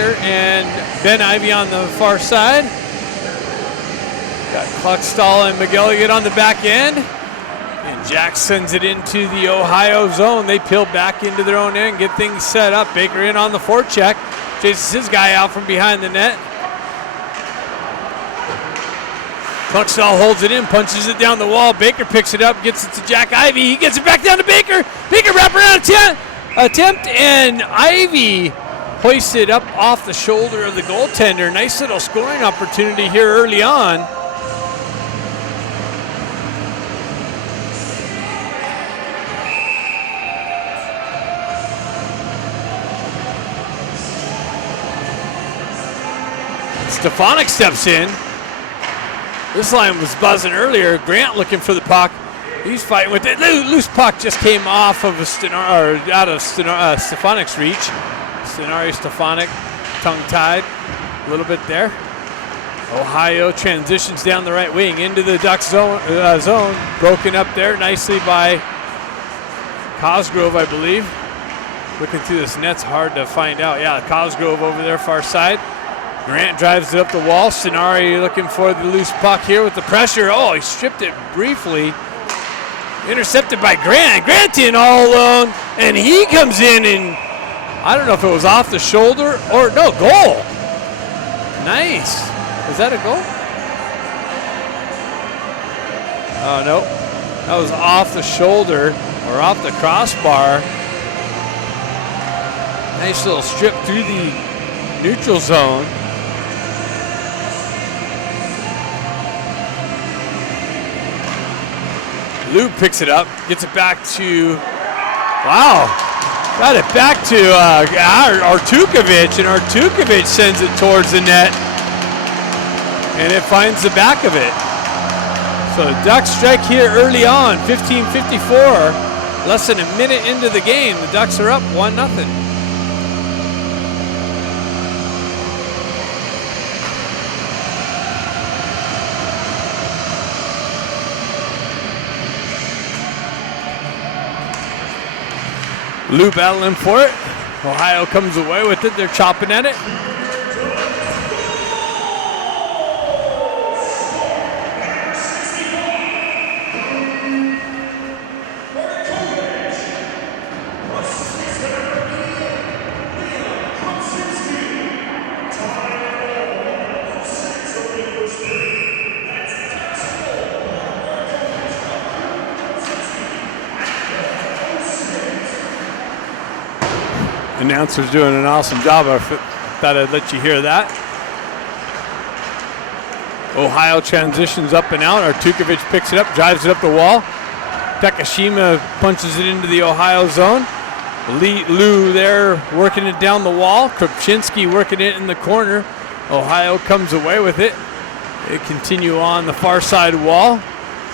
Baker and Ben Ivy on the far side. Got Cluckstall and McGilligan on the back end. And Jack sends it into the Ohio zone. They peel back into their own end, get things set up. Baker in on the forecheck. Chases his guy out from behind the net. Cluckstall holds it in, punches it down the wall. Baker picks it up, gets it to Jack Ivy. He gets it back down to Baker. Baker wraparound attempt, and Ivy hoists it up off the shoulder of the goaltender. Nice little scoring opportunity here early on. Stefanik steps in. This line was buzzing earlier. Grant looking for the puck. He's fighting with it. Loose puck just came off of out of Stefanik's reach. Stefanik, tongue-tied a little bit there. Ohio transitions down the right wing into the Ducks zone. Broken up there nicely by Cosgrove, I believe. Looking through this net's hard to find out. Yeah, Cosgrove over there, far side. Grant drives it up the wall. Stenari looking for the loose puck here with the pressure. Oh, he stripped it briefly. Intercepted by Grant. Grant in all alone, and he comes in and I don't know if it was off the shoulder or no, goal. Nice. Was that a goal? Oh, no. That was off the shoulder or off the crossbar. Nice little strip through the neutral zone. Lube picks it up, gets it back to, wow, got it back to Artukovic, and Artukovic sends it towards the net, and it finds the back of it. So the Ducks strike here early on, 15:54, less than a minute into the game. The Ducks are up 1-0. Lou battling for it. Ohio comes away with it. They're chopping at it. Announcer's doing an awesome job. I thought I'd let you hear that. Ohio transitions up and out. Artukovic picks it up, drives it up the wall. Takashima punches it into the Ohio zone. Lou there working it down the wall. Krupczynski working it in the corner. Ohio comes away with it. They continue on the far side wall.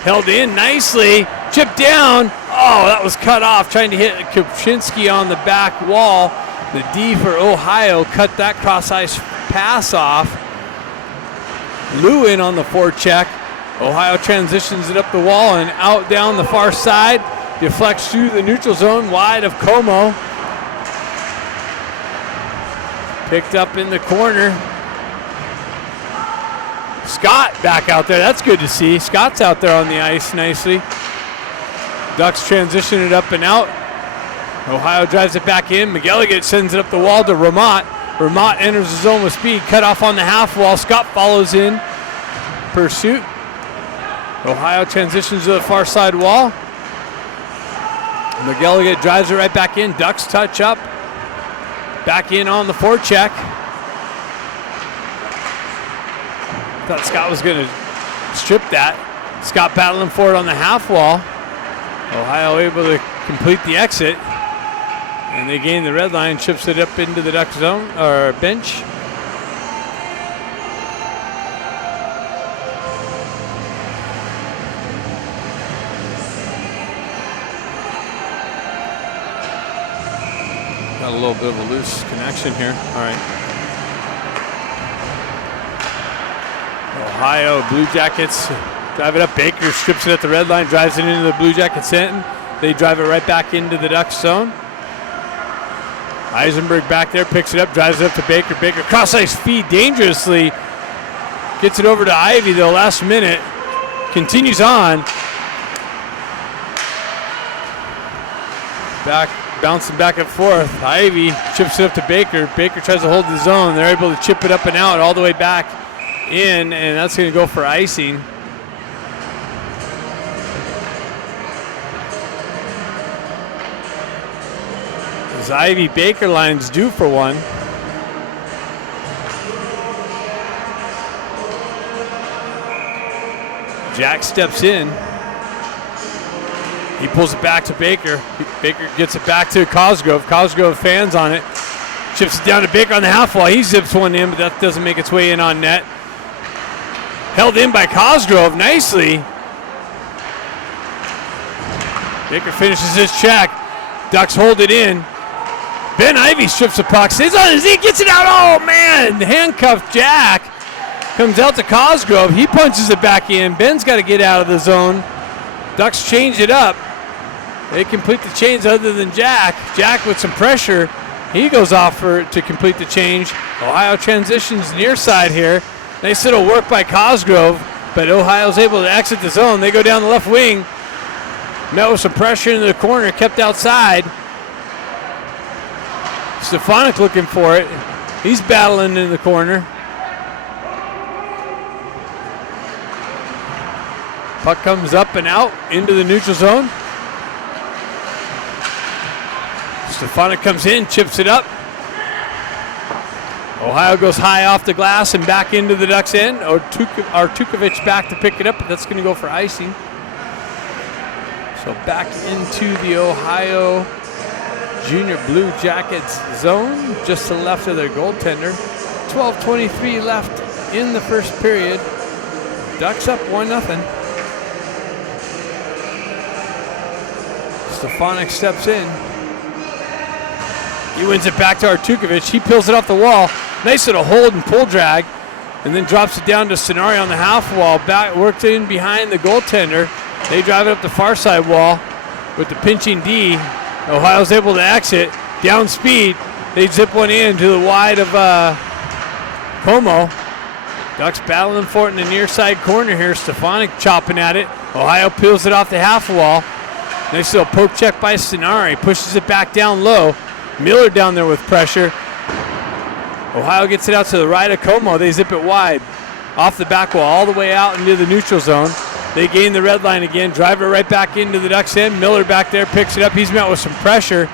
Held in nicely. Chipped down. Oh, that was cut off. Trying to hit Krupczynski on the back wall. The D for Ohio cut that cross-ice pass off. Lou in on the forecheck. Ohio transitions it up the wall and out down the far side. Deflects through the neutral zone wide of Como. Picked up in the corner. Scott back out there. That's good to see. Scott's out there on the ice nicely. Ducks transition it up and out. Ohio drives it back in. McGilligan sends it up the wall to Ramat. Ramat enters the zone with speed. Cut off on the half wall. Scott follows in pursuit. Ohio transitions to the far side wall. McGilligan drives it right back in. Ducks touch up. Back in on the forecheck. Thought Scott was going to strip that. Scott battling for it on the half wall. Ohio able to complete the exit. And they gain the red line, chips it up into the Duck zone, or bench. Got a little bit of a loose connection here. All right. Ohio Blue Jackets drive it up. Baker strips it at the red line, drives it into the Blue Jackets end. They drive it right back into the Ducks zone. Eisenberg back there, picks it up, drives it up to Baker. Baker cross-ice feed dangerously. Gets it over to Ivy, though, last minute. Continues on. Bouncing back and forth. Ivy chips it up to Baker. Baker tries to hold the zone. They're able to chip it up and out all the way back in, and that's going to go for icing. As Ivy Baker line's due for one. Jack steps in. He pulls it back to Baker. Baker gets it back to Cosgrove. Cosgrove fans on it. Chips it down to Baker on the half wall. He zips one in, but that doesn't make its way in on net. Held in by Cosgrove nicely. Baker finishes his check. Ducks hold it in. Ben Ivy strips the puck. Stays on his knee, gets it out. Oh, man. Handcuffed Jack. Comes out to Cosgrove. He punches it back in. Ben's got to get out of the zone. Ducks change it up. They complete the change other than Jack. Jack with some pressure. He goes off to complete the change. Ohio transitions near side here. Nice little work by Cosgrove, but Ohio's able to exit the zone. They go down the left wing. Met with some pressure into the corner, kept outside. Stefanik looking for it. He's battling in the corner. Puck comes up and out into the neutral zone. Stefanik comes in, chips it up. Ohio goes high off the glass and back into the Ducks end. Artukovic back to pick it up, but that's going to go for icing. So back into the Ohio Junior Blue Jackets zone, just to the left of their goaltender. 12:23 left in the first period. Ducks up 1-0. Stefanik steps in. He wins it back to Artukovic. He peels it off the wall. Nice little hold and pull drag. And then drops it down to Sonari on the half wall. Back, worked in behind the goaltender. They drive it up the far side wall with the pinching D. Ohio's able to exit. Down speed. They zip one in to the wide of Como. Ducks battling for it in the near side corner here. Stefanik chopping at it. Ohio peels it off the half wall. Nice little poke check by Sonari. Pushes it back down low. Miller down there with pressure. Ohio gets it out to the right of Como. They zip it wide. Off the back wall, all the way out into the neutral zone. They gain the red line again. Drive it right back into the Ducks end. Miller back there picks it up. He's met with some pressure.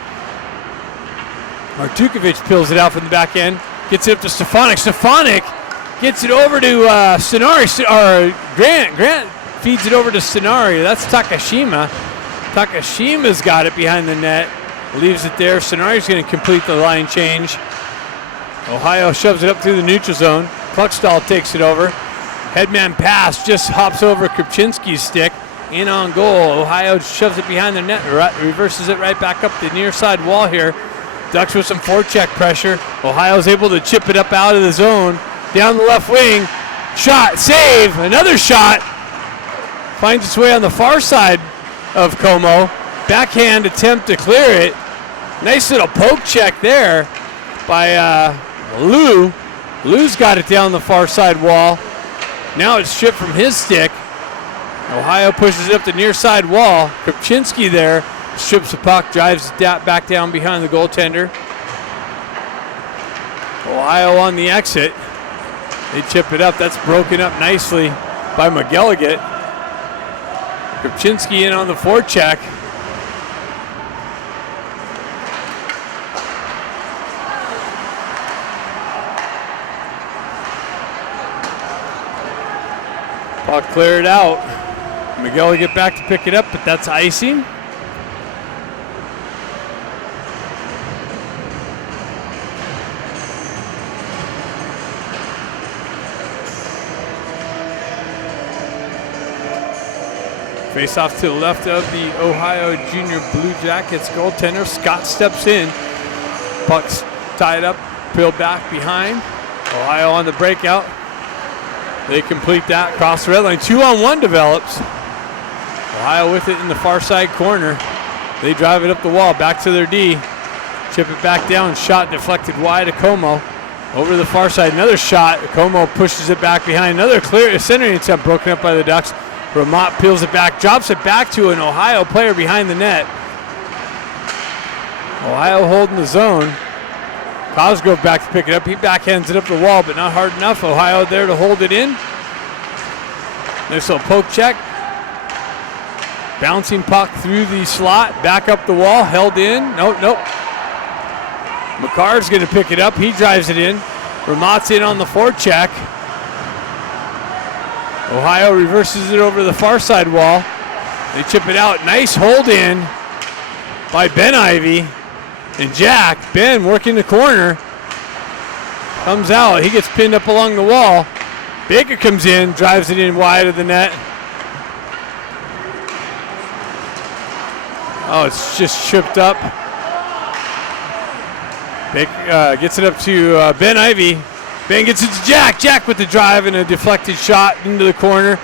Artukovic peels it out from the back end. Gets it up to Stefanik. Stefanik gets it over to Sonari. Or Grant. Grant feeds it over to Sonari. That's Takashima. Takashima's got it behind the net. Leaves it there. Sonari's going to complete the line change. Ohio shoves it up through the neutral zone. Kluckstall takes it over. Headman pass just hops over Kupczynski's stick. In on goal. Ohio shoves it behind the net. Reverses it right back up the near side wall here. Ducks with some forecheck pressure. Ohio's able to chip it up out of the zone. Down the left wing. Shot. Save. Another shot. Finds its way on the far side of Como. Backhand attempt to clear it. Nice little poke check there by Lou. Lou's got it down the far side wall. Now it's stripped from his stick. Ohio pushes it up the near side wall. Kupczynski there strips the puck, drives it back down behind the goaltender. Ohio on the exit. They chip it up. That's broken up nicely by McGilligan. Kupczynski in on the forecheck. Puck cleared out. Miguel will get back to pick it up, but that's icing. Face off to the left of the Ohio Junior Blue Jackets goaltender. Scott steps in. Puck's tied up, peeled back behind. Ohio on the breakout. They complete that, cross the red line. 2-on-1 develops. Ohio with it in the far side corner. They drive it up the wall, back to their D. Chip it back down. Shot deflected wide to Como. Over to the far side. Another shot. Como pushes it back behind. Another clear centering attempt broken up by the Ducks. Ramot peels it back. Drops it back to an Ohio player behind the net. Ohio holding the zone. Cosgrove back to pick it up. He backhands it up the wall, but not hard enough. Ohio there to hold it in. Nice little poke check. Bouncing puck through the slot. Back up the wall. Held in. Nope. McCarr's going to pick it up. He drives it in. Ramot's in on the forecheck. Ohio reverses it over the far side wall. They chip it out. Nice hold in by Ben Ivy. And Jack, Ben working the corner, comes out. He gets pinned up along the wall. Baker comes in, drives it in wide of the net. Oh, it's just chipped up. Baker gets it up to Ben Ivy. Ben gets it to Jack. Jack with the drive and a deflected shot into the corner.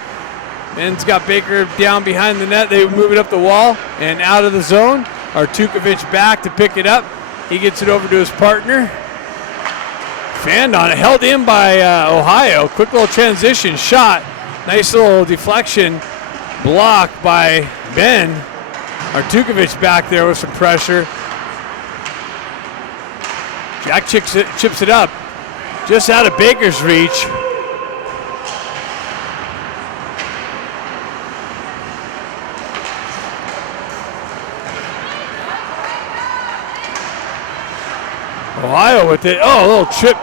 Ben's got Baker down behind the net. They move it up the wall and out of the zone. Artukovic back to pick it up. He gets it over to his partner. Fanned on it. Held in by Ohio. Quick little transition shot. Nice little deflection. Blocked by Ben. Artukovic back there with some pressure. Jack chips it up. Just out of Baker's reach. Ohio with it. Oh, a little chip.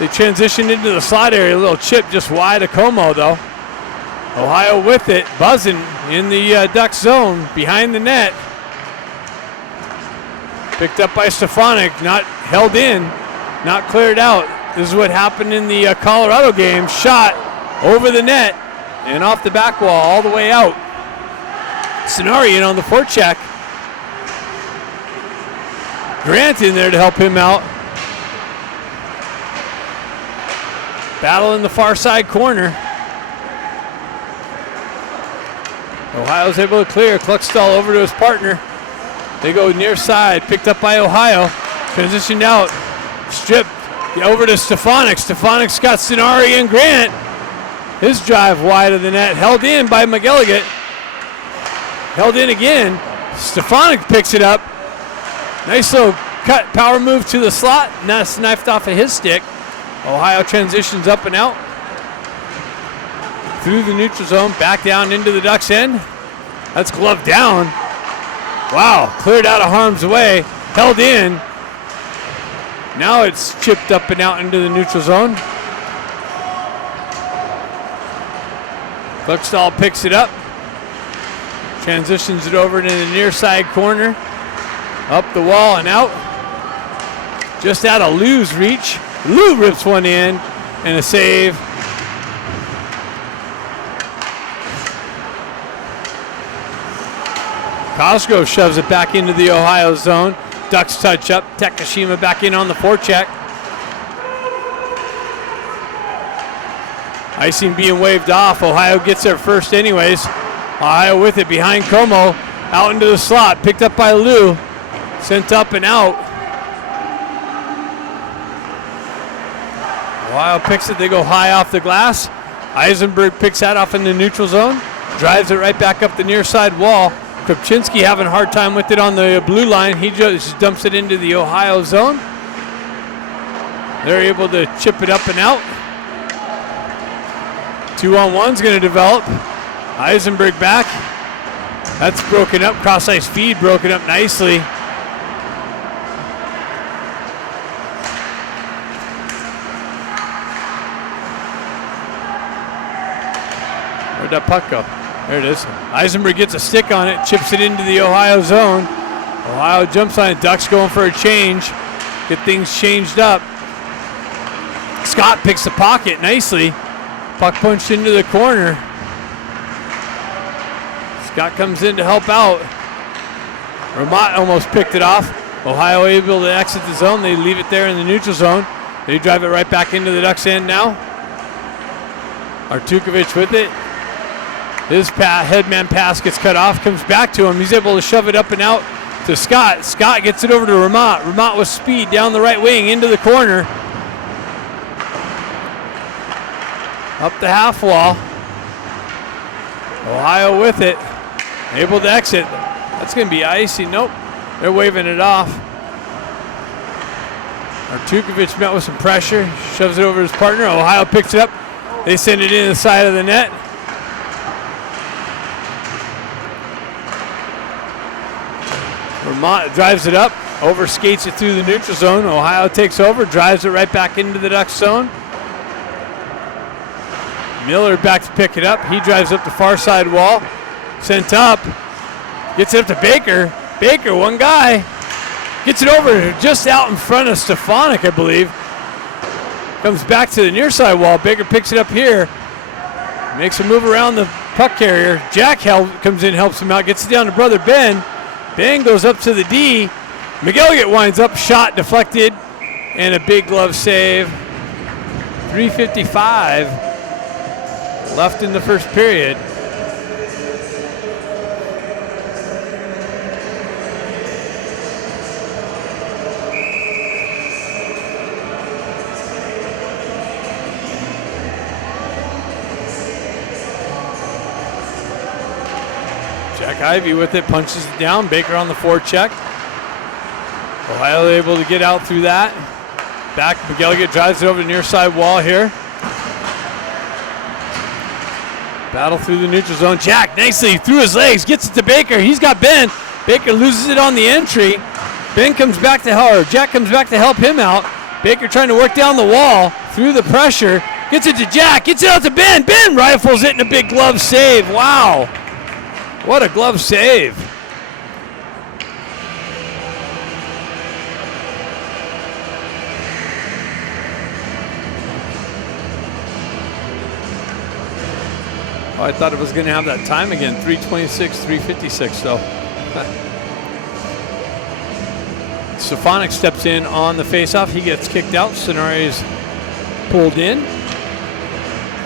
They transitioned into the slot area. A little chip just wide of Como, though. Ohio with it. Buzzing in the Ducks zone behind the net. Picked up by Stefanik. Not held in. Not cleared out. This is what happened in the Colorado game. Shot over the net and off the back wall all the way out. Stenarian on the forecheck. Grant in there to help him out. Battle in the far side corner. Ohio's able to clear. Kluckstall over to his partner. They go near side. Picked up by Ohio. Transitioned out. Stripped over to Stefanik. Stefanik's got Stenari and Grant. His drive wide of the net. Held in by McGilligan. Held in again. Stefanik picks it up. Nice little cut, power move to the slot, and that's knifed off of his stick. Ohio transitions up and out. Through the neutral zone, back down into the Ducks end. That's gloved down. Wow, cleared out of harm's way, held in. Now it's chipped up and out into the neutral zone. Kluckstall picks it up. Transitions it over into the near side corner. Up the wall and out. Just out of Lou's reach. Lou rips one in and a save. Cosgrove shoves it back into the Ohio zone. Ducks touch up. Takashima back in on the forecheck. Icing being waved off. Ohio gets there first anyways. Ohio with it behind Como. Out into the slot. Picked up by Lou. Sent up and out. Ohio picks it. They go high off the glass. Eisenberg picks that off in the neutral zone. Drives it right back up the near side wall. Kopczynski having a hard time with it on the blue line. He just dumps it into the Ohio zone. They're able to chip it up and out. 2-on-1's going to develop. Eisenberg back. That's broken up. Cross-ice feed broken up nicely. Where'd that puck go? There it is. Eisenberg gets a stick on it, chips it into the Ohio zone. Ohio jumps on it. Ducks going for a change. Get things changed up. Scott picks the pocket nicely. Puck punched into the corner. Scott comes in to help out. Ramot almost picked it off. Ohio able to exit the zone. They leave it there in the neutral zone. They drive it right back into the Ducks' end now. Artukovic with it. His headman pass gets cut off, comes back to him. He's able to shove it up and out to Scott. Scott gets it over to Ramont. Ramont with speed down the right wing into the corner. Up the half wall. Ohio with it. Able to exit. That's going to be icy. Nope. They're waving it off. Artukovic met with some pressure. Shoves it over his partner. Ohio picks it up. They send it in the side of the net. Vermont drives it up. Over skates it through the neutral zone. Ohio takes over. Drives it right back into the Ducks zone. Miller back to pick it up. He drives up the far side wall. Sent up. Gets it up to Baker. Baker, one guy. Gets it over just out in front of Stefanik, I believe. Comes back to the near side wall. Baker picks it up here. Makes a move around the puck carrier. Jack comes in, helps him out. Gets it down to brother Ben. Ben goes up to the D. McGilligan winds up. Shot deflected. And a big glove save. 3:55 left in the first period. Jack Ivey with it, punches it down. Baker on the forecheck. Ohio able to get out through that. Back, McGilligan drives it over the near side wall here. Battle through the neutral zone. Jack nicely through his legs, gets it to Baker. He's got Ben. Baker loses it on the entry. Ben comes back to help, Jack comes back to help him out. Baker trying to work down the wall through the pressure. Gets it to Jack, gets it out to Ben. Ben rifles it in a big glove save. Wow. What a glove save. Oh, I thought it was going to have that time again. 3:26, 3:56. So Stefanik steps in on the faceoff. He gets kicked out. Sonari's pulled in.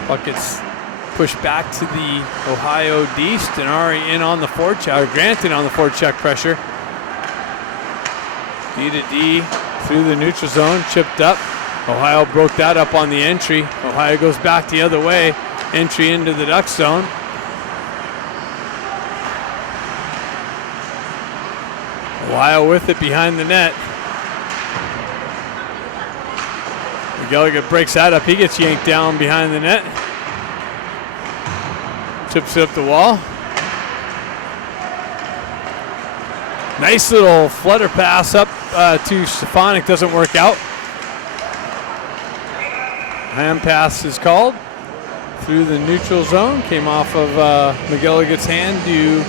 Puck gets pushed back to the Ohio D. Stenari in on the forecheck. Grant in on the forecheck pressure. D to D through the neutral zone. Chipped up. Ohio broke that up on the entry. Ohio goes back the other way. Entry into the Ducks zone. Ohio with it behind the net. McGilligan breaks that up. He gets yanked down behind the net. Chips it up the wall. Nice little flutter pass up to Stefanik. Doesn't work out. Hand pass is called. Through the neutral zone, came off of McGilligan's hand to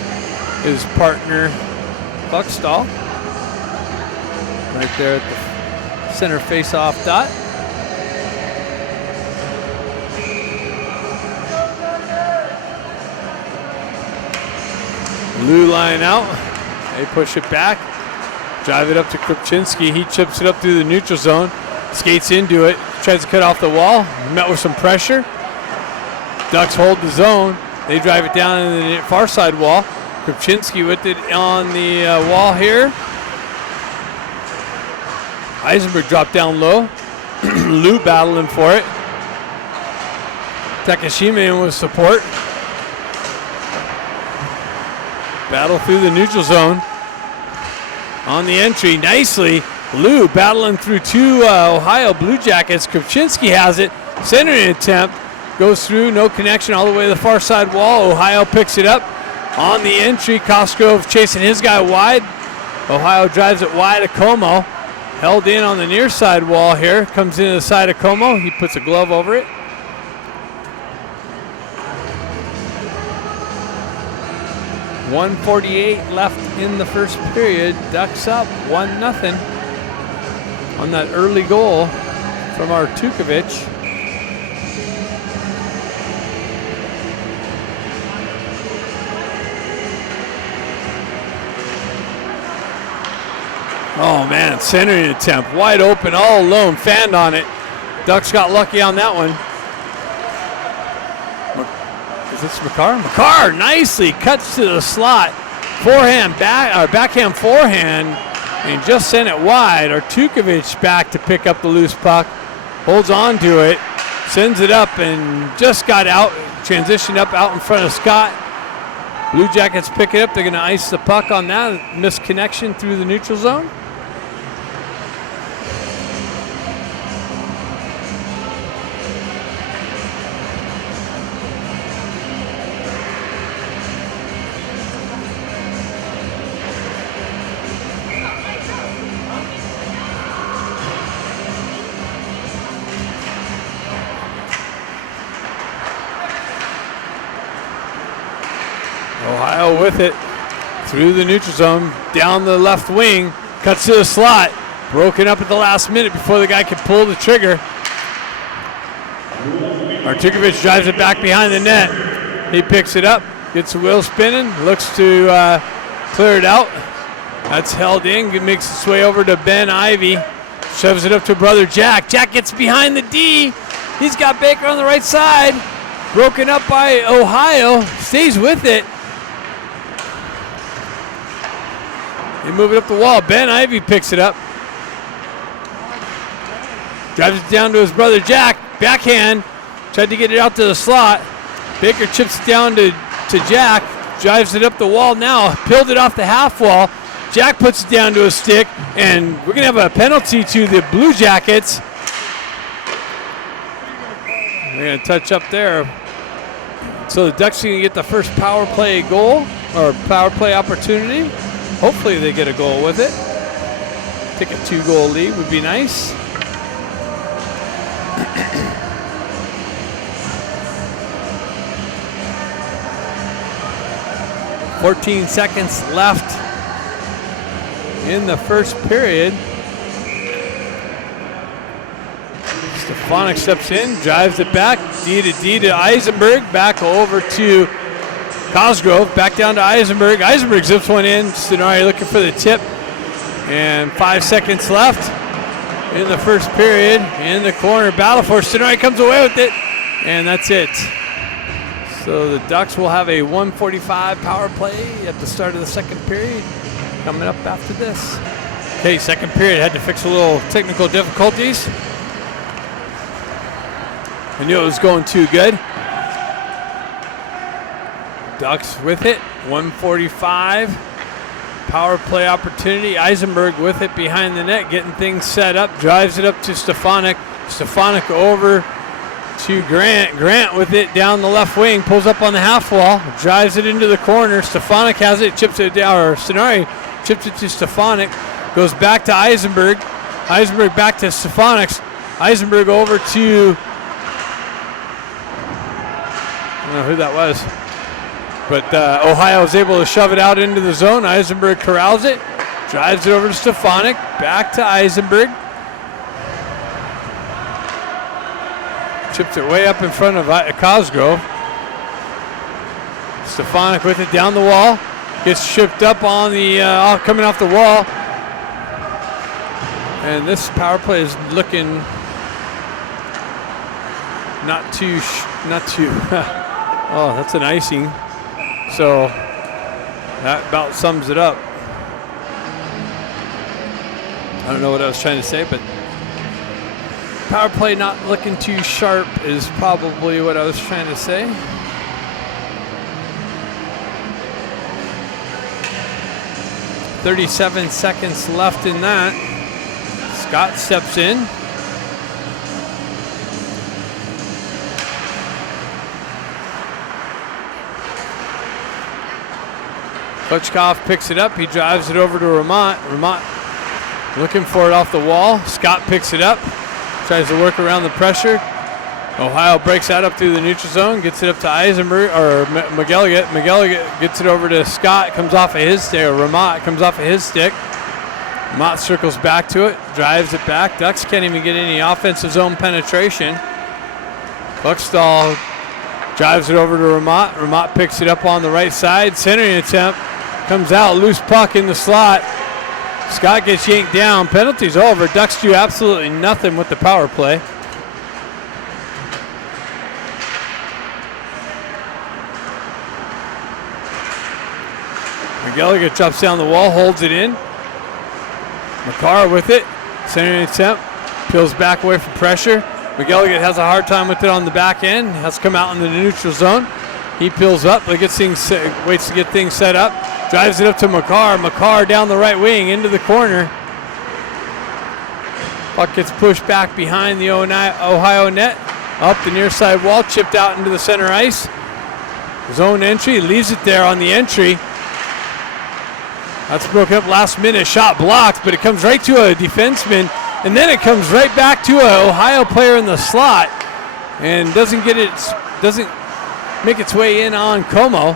his partner, Buckstall. Right there at the center face-off dot. Lou line out. They push it back. Drive it up to Krupczynski. He chips it up through the neutral zone. Skates into it. Tries to cut off the wall. Met with some pressure. Ducks hold the zone. They drive it down in the far side wall. Krupczynski with it on the wall here. Eisenberg dropped down low. Lou battling for it. Takashima in with support. Battle through the neutral zone. On the entry, nicely. Lou battling through two Ohio Blue Jackets. Krupczynski has it. Centering attempt. Goes through, no connection, all the way to the far side wall. Ohio picks it up on the entry. Cosgrove chasing his guy wide. Ohio drives it wide to Como. Held in on the near side wall here. Comes into the side of Como. He puts a glove over it. .148 left in the first period. Ducks up 1-0 on that early goal from Artukovic. Oh man, centering attempt, wide open, all alone, fanned on it. Ducks got lucky on that one. Is this McCarr? McCarr nicely cuts to the slot. backhand forehand, and just sent it wide. Artukovic back to pick up the loose puck, holds on to it, sends it up, and just got out, transitioned up out in front of Scott. Blue Jackets pick it up. They're going to ice the puck on that. Missed connection through the neutral zone. Ohio with it through the neutral zone, down the left wing, cuts to the slot, broken up at the last minute before the guy could pull the trigger. Artukovic drives it back behind the net. He picks it up, gets the wheel spinning, looks to clear it out. That's held in, makes its way over to Ben Ivy, shoves it up to brother Jack. Jack gets behind the D. He's got Baker on the right side. Broken up by Ohio, stays with it. They move it up the wall. Ben Ivy picks it up. Drives it down to his brother Jack. Backhand. Tried to get it out to the slot. Baker chips it down to Jack. Drives it up the wall now. Peeled it off the half wall. Jack puts it down to his stick. And we're going to have a penalty to the Blue Jackets. They're going to touch up there. So the Ducks are going to get the first power play goal or power play opportunity. Hopefully they get a goal with it. Take a 2-goal lead would be nice. $14 seconds left in the first period. Stefanik steps in, drives it back, D to Eisenberg, back over to Cosgrove, back down to Eisenberg. Eisenberg zips one in. Stenari looking for the tip. And 5 seconds left in the first period. In the corner, battle for Stenari comes away with it. And that's it. So the Ducks will have a 1:45 power play at the start of the second period. Coming up after this. Okay, second period. Had to fix a little technical difficulties. I knew it was going too good. Ducks with it, 1:45. Power play opportunity. Eisenberg with it behind the net, getting things set up. Drives it up to Stefanik. Stefanik over to Grant. Grant with it down the left wing, pulls up on the half wall, drives it into the corner. Stefanik has it, chips it down, or Stenari chips it to Stefanik. Goes back to Eisenberg. Eisenberg back to Stefanik. Eisenberg over to, I don't know who that was. But Ohio is able to shove it out into the zone. Eisenberg corrals it, drives it over to Stefanik, back to Eisenberg. Chips it way up in front of Cosgrove. Stefanik with it down the wall. Gets chipped up on the, coming off the wall. And this power play is looking not too, oh, that's an icing. So that about sums it up. I don't know what I was trying to say, but power play not looking too sharp is probably what I was trying to say. $37 seconds left in that. Scott steps in. Klitschkov picks it up. He drives it over to Ramat. Ramat looking for it off the wall. Scott picks it up. Tries to work around the pressure. Ohio breaks that up through the neutral zone. Gets it up to Eisenberg, or McGilligan. McGilligan gets it over to Scott. Comes off of his stick, or Ramat comes off of his stick. Ramat circles back to it. Drives it back. Ducks can't even get any offensive zone penetration. Buckstall drives it over to Ramat. Ramat picks it up on the right side. Centering attempt. Comes out, loose puck in the slot. Scott gets yanked down. Penalty's over. Ducks do absolutely nothing with the power play. McGilligan drops down the wall, holds it in. McCarr with it. Center attempt. Peels back away from pressure. McGilligan has a hard time with it on the back end. Has to come out in the neutral zone. He peels up, but waits to get things set up. Drives it up to McCarr. McCarr down the right wing into the corner. Puck gets pushed back behind the Ohio net. Up the near side wall, chipped out into the center ice. Zone entry, leaves it there on the entry. That's broken up last minute. Shot blocked, but it comes right to a defenseman. And then it comes right back to an Ohio player in the slot. And doesn't make its way in on Como.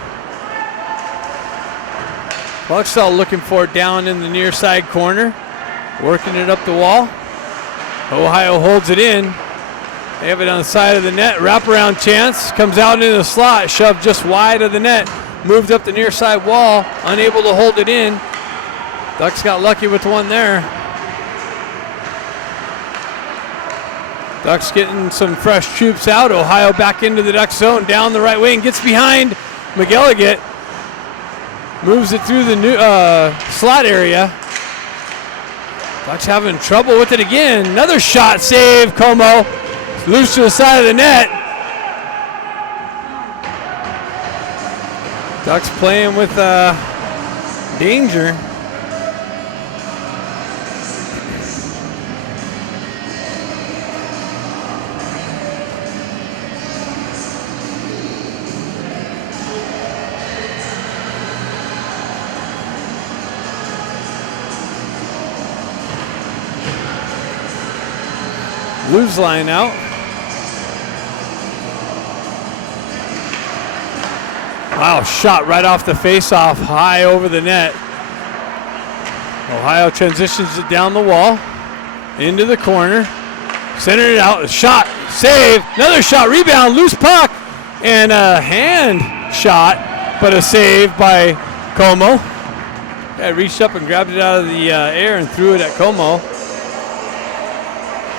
Luxall looking for it down in the near side corner. Working it up the wall. Ohio holds it in. They have it on the side of the net. Wraparound chance. Comes out into the slot. Shoved just wide of the net. Moved up the near side wall. Unable to hold it in. Ducks got lucky with one there. Ducks getting some fresh troops out. Ohio back into the Duck zone. Down the right wing. Gets behind McGilligan. Moves it through the slot area. Ducks having trouble with it again. Another shot save. Como. Loose to the side of the net. Ducks playing with danger. Blues line out. Wow, shot right off the face-off, high over the net. Ohio transitions it down the wall, into the corner, centered it out, shot, save, another shot, rebound, loose puck, and a hand shot, but a save by Como. Guy reached up and grabbed it out of the air and threw it at Como.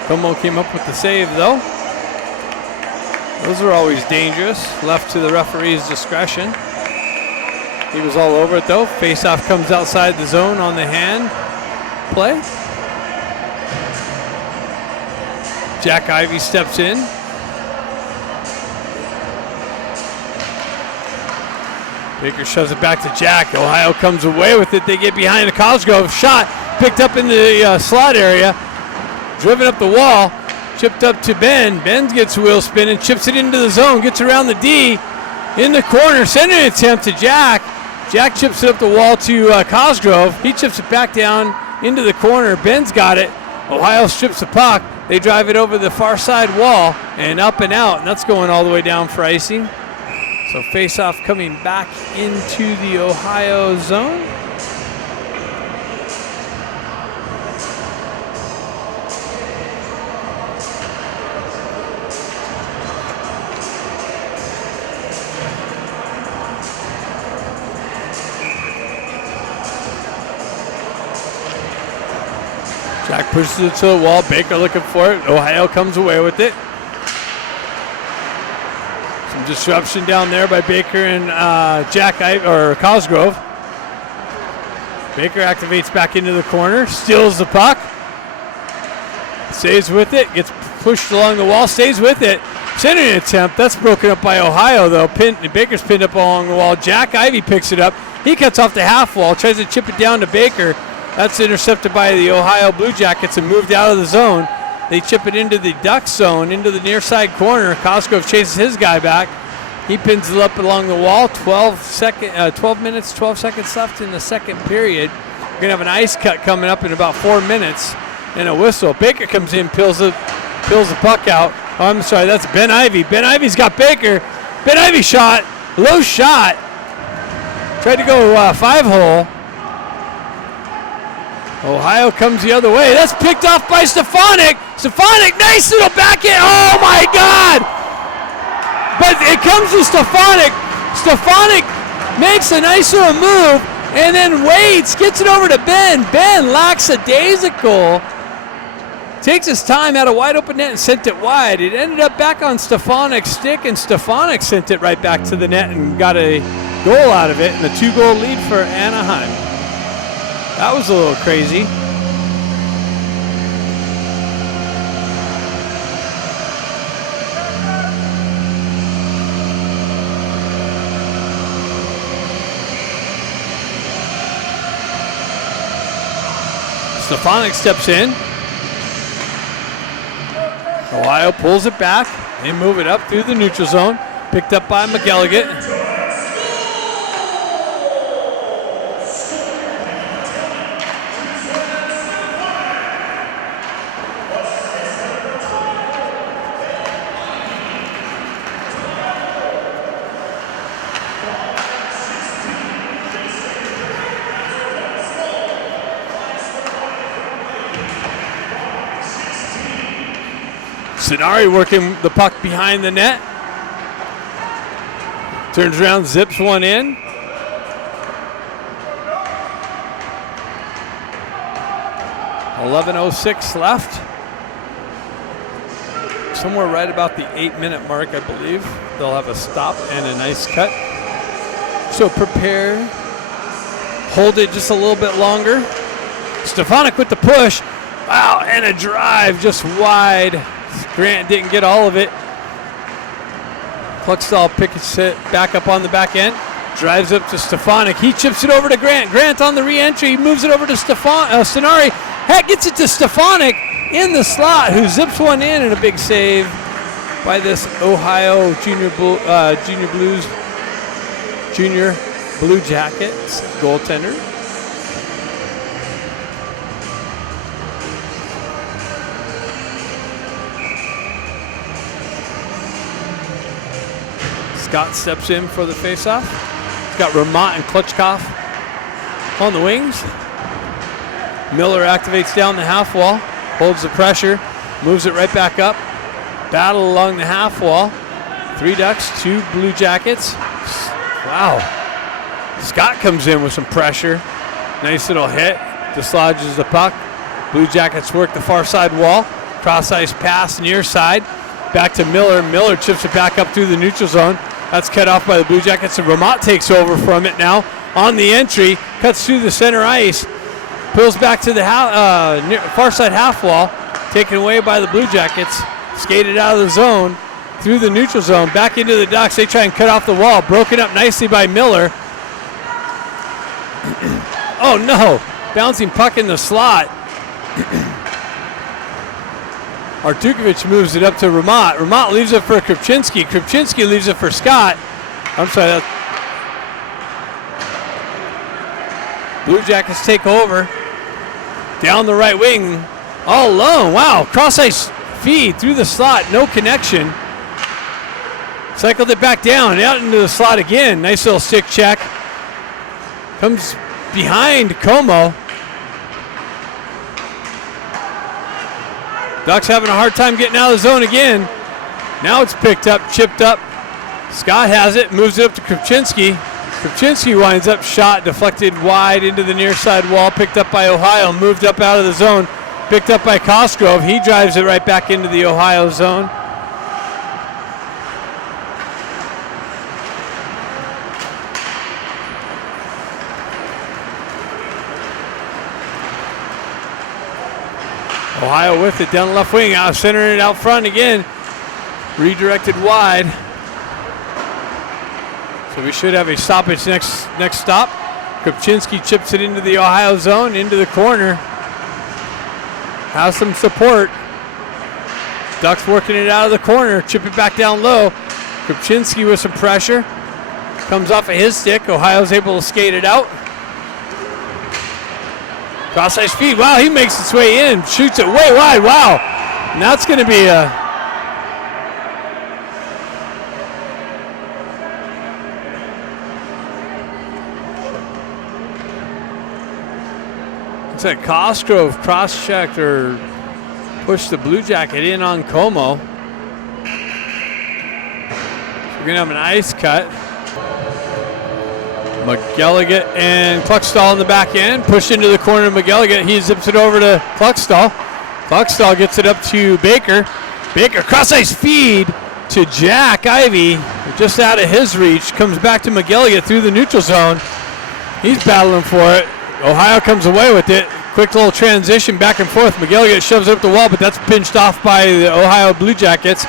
Como came up with the save, though. Those are always dangerous. Left to the referee's discretion. He was all over it, though. Face-off comes outside the zone on the hand play. Jack Ivey steps in. Baker shoves it back to Jack. Ohio comes away with it. They get behind the Cosgrove. Shot picked up in the slot area. Driven up the wall, chipped up to Ben. Ben gets a wheel spin and chips it into the zone, gets around the D, in the corner, sending an attempt to Jack. Jack chips it up the wall to Cosgrove. He chips it back down into the corner. Ben's got it. Ohio strips the puck. They drive it over the far side wall and up and out, and that's going all the way down for icing. So face-off coming back into the Ohio zone. Jack pushes it to the wall. Baker looking for it. Ohio comes away with it. Some disruption down there by Baker and Cosgrove. Baker activates back into the corner. Steals the puck. Stays with it. Gets pushed along the wall. Stays with it. Centering attempt. That's broken up by Ohio, though. Baker's pinned up along the wall. Jack Ivey picks it up. He cuts off the half wall. Tries to chip it down to Baker. That's intercepted by the Ohio Blue Jackets and moved out of the zone. They chip it into the Duck zone, into the near side corner. Cosgrove chases his guy back. He pins it up along the wall. 12 minutes, 12 seconds left in the second period. We're going to have an ice cut coming up in about 4 minutes and a whistle. Baker comes in, peels the puck out. Oh, I'm sorry, that's Ben Ivey. Ben Ivey's got Baker. Ben Ivey shot, low shot. Tried to go 5-hole. Ohio comes the other way. That's picked off by Stefanik. Stefanik, nice little backhand. Oh, my God. But it comes to Stefanik. Stefanik makes a nice little move and then waits, gets it over to Ben. Ben lackadaisical. Takes his time, had a wide open net and sent it wide. It ended up back on Stefanik's stick, and Stefanik sent it right back to the net and got a goal out of it and a 2-goal lead for Anaheim. That was a little crazy. Stefanik steps in. Ohio pulls it back. They move it up through the neutral zone. Picked up by McElligott. Sinari working the puck behind the net. Turns around, zips one in. .11:06 left. Somewhere right about the 8-minute mark, I believe. They'll have a stop and a nice cut. So prepare. Hold it just a little bit longer. Stefanik with the push. Wow, and a drive just wide. Grant didn't get all of it. Kluckstall picks it back up on the back end. Drives up to Stefanik. He chips it over to Grant. Grant on the re-entry. He moves it over to Sinari. Heck, gets it to Stefanik in the slot, who zips one in, and a big save by this Ohio Junior Blue Jackets goaltender. Scott steps in for the faceoff. He's got Ramont and Klutchkov on the wings. Miller activates down the half wall, holds the pressure, moves it right back up. Battle along the half wall. 3 Ducks, 2 Blue Jackets. Wow. Scott comes in with some pressure. Nice little hit. Dislodges the puck. Blue Jackets work the far side wall. Cross ice pass near side. Back to Miller. Miller chips it back up through the neutral zone. That's cut off by the Blue Jackets, and Ramont takes over from it now on the entry. Cuts through the center ice. Pulls back to the far side half wall. Taken away by the Blue Jackets. Skated out of the zone. Through the neutral zone. Back into the Ducks. They try and cut off the wall. Broken up nicely by Miller. Oh no. Bouncing puck in the slot. Artukovic moves it up to Ramont. Ramont leaves it for Krupczynski. Krupczynski leaves it for Scott. I'm sorry. Blue Jackets take over. Down the right wing. All alone. Wow. Cross ice feed through the slot. No connection. Cycled it back down. Out into the slot again. Nice little stick check. Comes behind Como. Ducks having a hard time getting out of the zone again. Now it's picked up, chipped up. Scott has it, moves it up to Krupczynski. Krupczynski winds up shot, deflected wide into the near side wall, picked up by Ohio, moved up out of the zone, picked up by Cosgrove. He drives it right back into the Ohio zone. Ohio with it down the left wing, out centering it out front again. Redirected wide. So we should have a stoppage next stop. Krupczynski chips it into the Ohio zone, into the corner. Has some support. Ducks working it out of the corner, chip it back down low. Krupczynski with some pressure. Comes off of his stick. Ohio's able to skate it out. Cross ice feed. Wow, he makes its way in. Shoots it way wide. Wow. And that's going to be a... Looks like Cosgrove cross-checked or pushed the Blue Jacket in on Como. So we're going to have an ice cut. McElligott and Kluckstall in the back end. Pushed into the corner of McElligott. He zips it over to Kluckstall. Kluckstall gets it up to Baker. Baker cross ice feed. to Jack Ivy, just out of his reach. Comes back to McGilligan through the neutral zone. He's battling for it. Ohio comes away with it. Quick little transition back and forth. McGilligan shoves it up the wall, but that's pinched off by the Ohio Blue Jackets.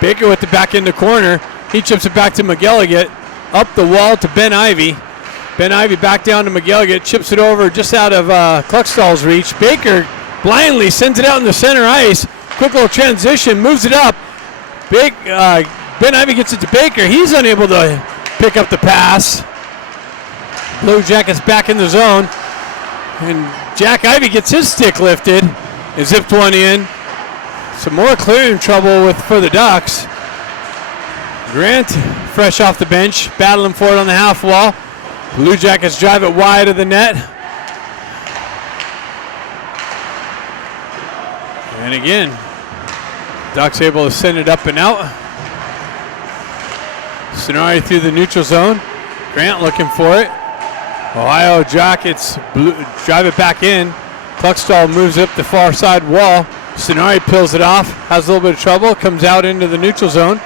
Baker with the back in the corner. He chips it back to McGilligan. Up the wall to Ben Ivy. Ben Ivy back down to McGilligan. Chips it over just out of Kluckstall's reach. Baker blindly sends it out in the center ice. Quick little transition. Moves it up. Ben Ivy gets it to Baker. He's unable to pick up the pass. Blue Jackets back in the zone. And Jack Ivy gets his stick lifted and zipped one in. Some more clearing trouble for the Ducks. Grant, fresh off the bench, battling for it on the half wall. Blue Jackets drive it wide of the net. And again, Ducks able to send it up and out. Sonari through the neutral zone. Grant looking for it. Ohio Jackets drive it back in. Kluckstall moves up the far side wall. Sonari peels it off, has a little bit of trouble, comes out into the neutral zone.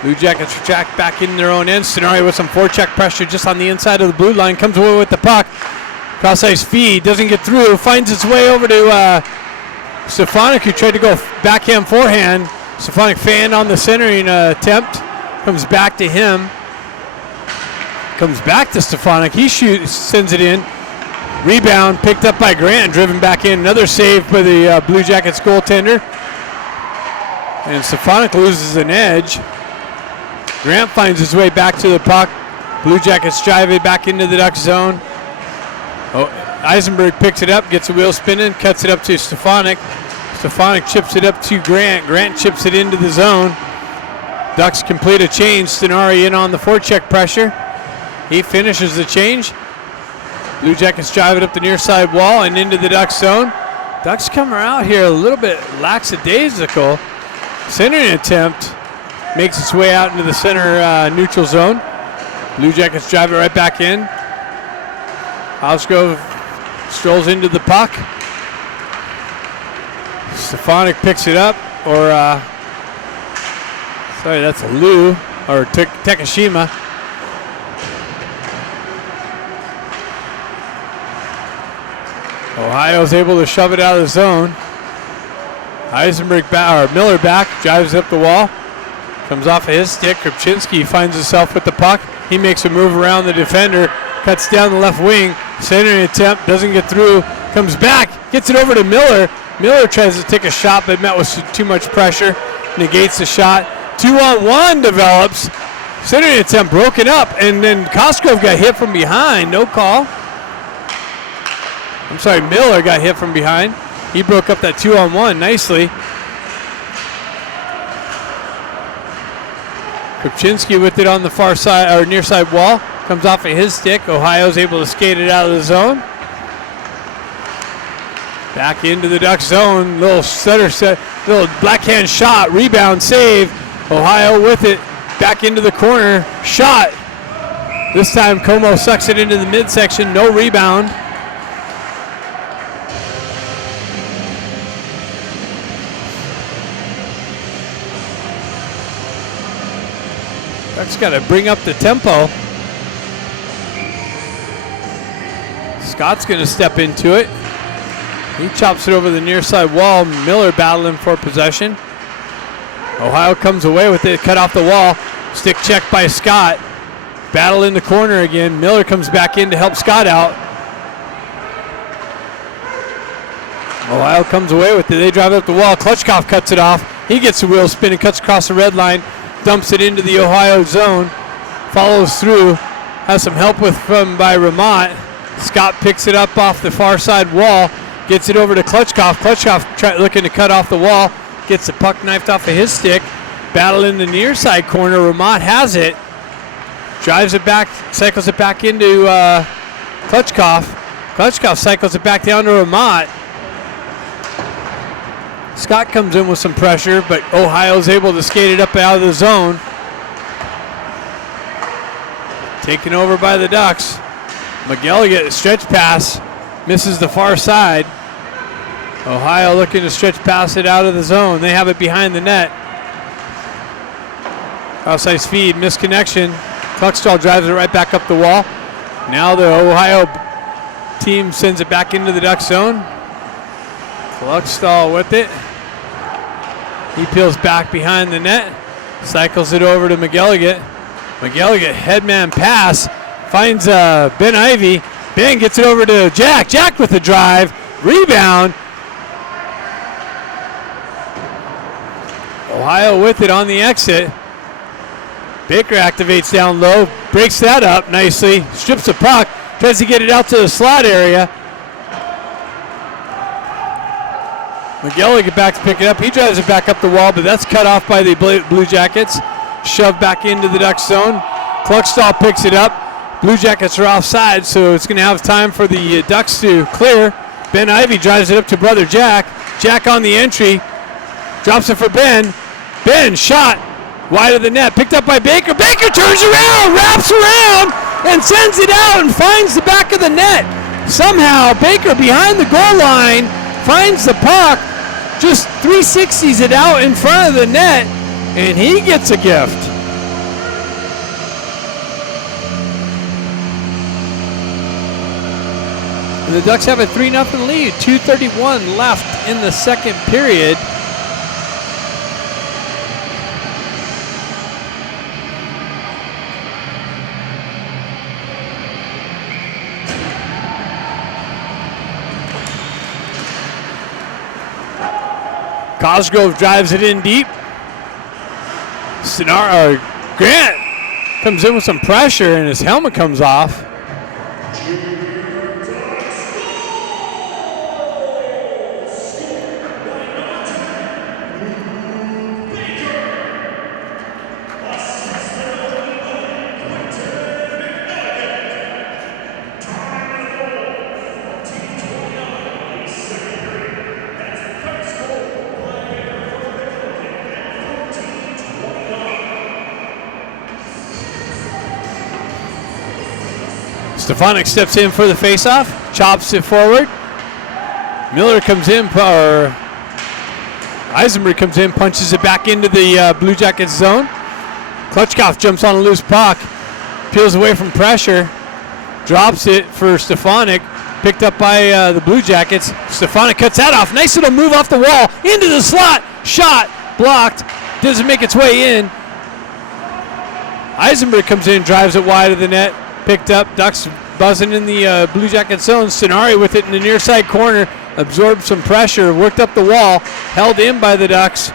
Blue Jackets retract back in their own end. Sonari with some forecheck pressure just on the inside of the blue line, comes away with the puck. Cross-ice feed, doesn't get through, finds its way over to Stefanik, who tried to go backhand, forehand. Stefanik fanned on the centering attempt, comes back to him. Comes back to Stefanik. He sends it in. Rebound picked up by Grant, driven back in. Another save by the Blue Jackets goaltender. And Stefanik loses an edge. Grant finds his way back to the puck. Blue Jackets drive it back into the Duck zone. Eisenberg picks it up, gets a wheel spinning, cuts it up to Stefanik. Stefanik chips it up to Grant. Grant chips it into the zone. Ducks complete a change. Stenari in on the forecheck pressure. He finishes the change. Blue Jackets drive it up the near side wall and into the Ducks zone. Ducks come out here a little bit lackadaisical. Centering attempt makes its way out into the center neutral zone. Blue Jackets drive it right back in. Housegrove strolls into the puck. Stefanik picks it up, sorry, that's Lou, or Takashima. Ohio's able to shove it out of the zone. Miller back, drives up the wall. Comes off of his stick. Krupczynski finds himself with the puck. He makes a move around the defender, cuts down the left wing. Centering attempt, doesn't get through. Comes back, gets it over to Miller. Miller tries to take a shot, but met with too much pressure. Negates the shot. 2-on-1 develops. Centering attempt broken up, and then Cosgrove got hit from behind. No call. Miller got hit from behind. He broke up that 2-on-1 nicely. Krupczynski with it on the far side, or near side wall. Comes off of his stick. Ohio's able to skate it out of the zone. Back into the Duck zone. Little backhand shot. Rebound save. Ohio with it. Back into the corner. Shot. This time Como sucks it into the midsection. No rebound. Ducks got to bring up the tempo. Scott's going to step into it. He chops it over the near side wall. Miller battling for possession. Ohio comes away with it, cut off the wall. Stick check by Scott. Battle in the corner again. Miller comes back in to help Scott out. Ohio comes away with it. They drive up the wall. Klutchkov cuts it off. He gets the wheel spin and cuts across the red line. Dumps it into the Ohio zone. Follows through. Has some help by Ramat. Scott picks it up off the far side wall. Gets it over to Klutchkov. Klutchkov looking to cut off the wall. Gets the puck knifed off of his stick. Battle in the near side corner. Ramat has it. Drives it back. Cycles it back into Klutchkov. Klutchkov cycles it back down to Ramat. Scott comes in with some pressure, but Ohio's able to skate it up out of the zone. Taken over by the Ducks. McGilligan, a stretch pass, misses the far side. Ohio looking to stretch pass it out of the zone. They have it behind the net. Outside speed, misconnection. Cluckstall drives it right back up the wall. Now the Ohio team sends it back into the Duck zone. Cluckstall with it. He peels back behind the net. Cycles it over to McGilligan. McGilligan, headman pass. Finds Ben Ivy. Ben gets it over to Jack. Jack with the drive. Rebound. Ohio with it on the exit. Baker activates down low. Breaks that up nicely. Strips the puck. Tries to get it out to the slot area. McGilligan back to pick it up. He drives it back up the wall, but that's cut off by the Blue Jackets. Shoved back into the Duck zone. Cluckstall picks it up. Blue Jackets are offside, so it's going to have time for the Ducks to clear. Ben Ivy drives it up to brother Jack. Jack on the entry. Drops it for Ben. Ben, shot. Wide of the net. Picked up by Baker. Baker turns around, wraps around, and sends it out and finds the back of the net. Somehow, Baker behind the goal line finds the puck. Just 360s it out in front of the net, and he gets a gift. The Ducks have a 3-0 lead. 2:31 left in the second period. Cosgrove drives it in deep. Grant comes in with some pressure and his helmet comes off. Stefanik steps in for the faceoff, chops it forward. Miller comes in, or Eisenberg comes in, punches it back into the Blue Jackets zone. Klutchkov jumps on a loose puck, peels away from pressure, drops it for Stefanik, picked up by the Blue Jackets. Stefanik cuts that off, nice little move off the wall, into the slot, shot, blocked, doesn't make its way in. Eisenberg comes in, drives it wide of the net. Picked up, Ducks buzzing in the Blue Jacket zone. Stenari with it in the near side corner, absorbed some pressure, worked up the wall, held in by the Ducks.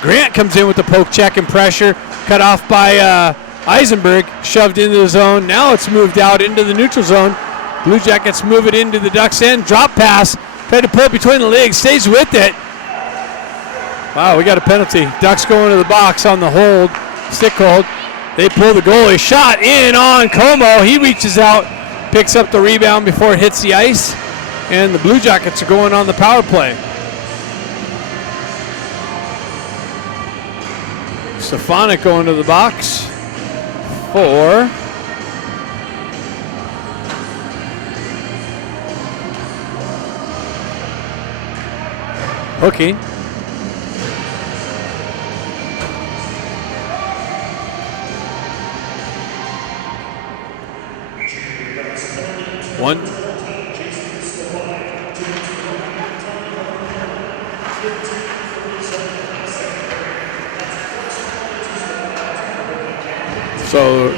Grant comes in with the poke check and pressure, cut off by Eisenberg, shoved into the zone. Now it's moved out into the neutral zone. Blue Jackets move it into the Ducks end, drop pass, tried to pull it between the legs, stays with it. Wow, we got a penalty. Ducks going to the box on the hold, stick hold. They pull the goalie, shot in on Como. He reaches out, picks up the rebound before it hits the ice, and the Blue Jackets are going on the power play. Stefanik going to the box for hooking. One. So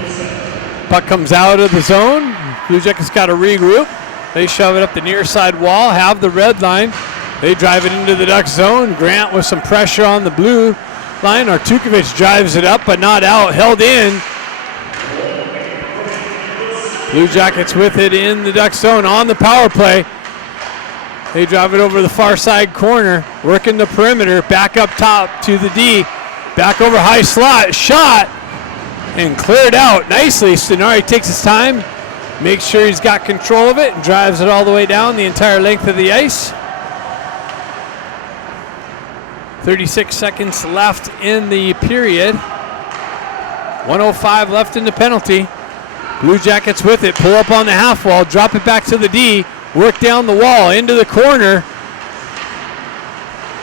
puck comes out of the zone. Blue Jackets got to regroup. They shove it up the near side wall, have the red line. They drive it into the Duck zone. Grant with some pressure on the blue line. Artukovic drives it up, but not out, held in. Blue Jackets with it in the Duck zone on the power play. They drive it over the far side corner, working the perimeter, back up top to the D. Back over high slot, shot, and cleared out nicely. Stenari takes his time, makes sure he's got control of it, and drives it all the way down the entire length of the ice. 36 seconds left in the period. 1:05 left in the penalty. Blue Jackets with it, pull up on the half wall, drop it back to the D, work down the wall, into the corner.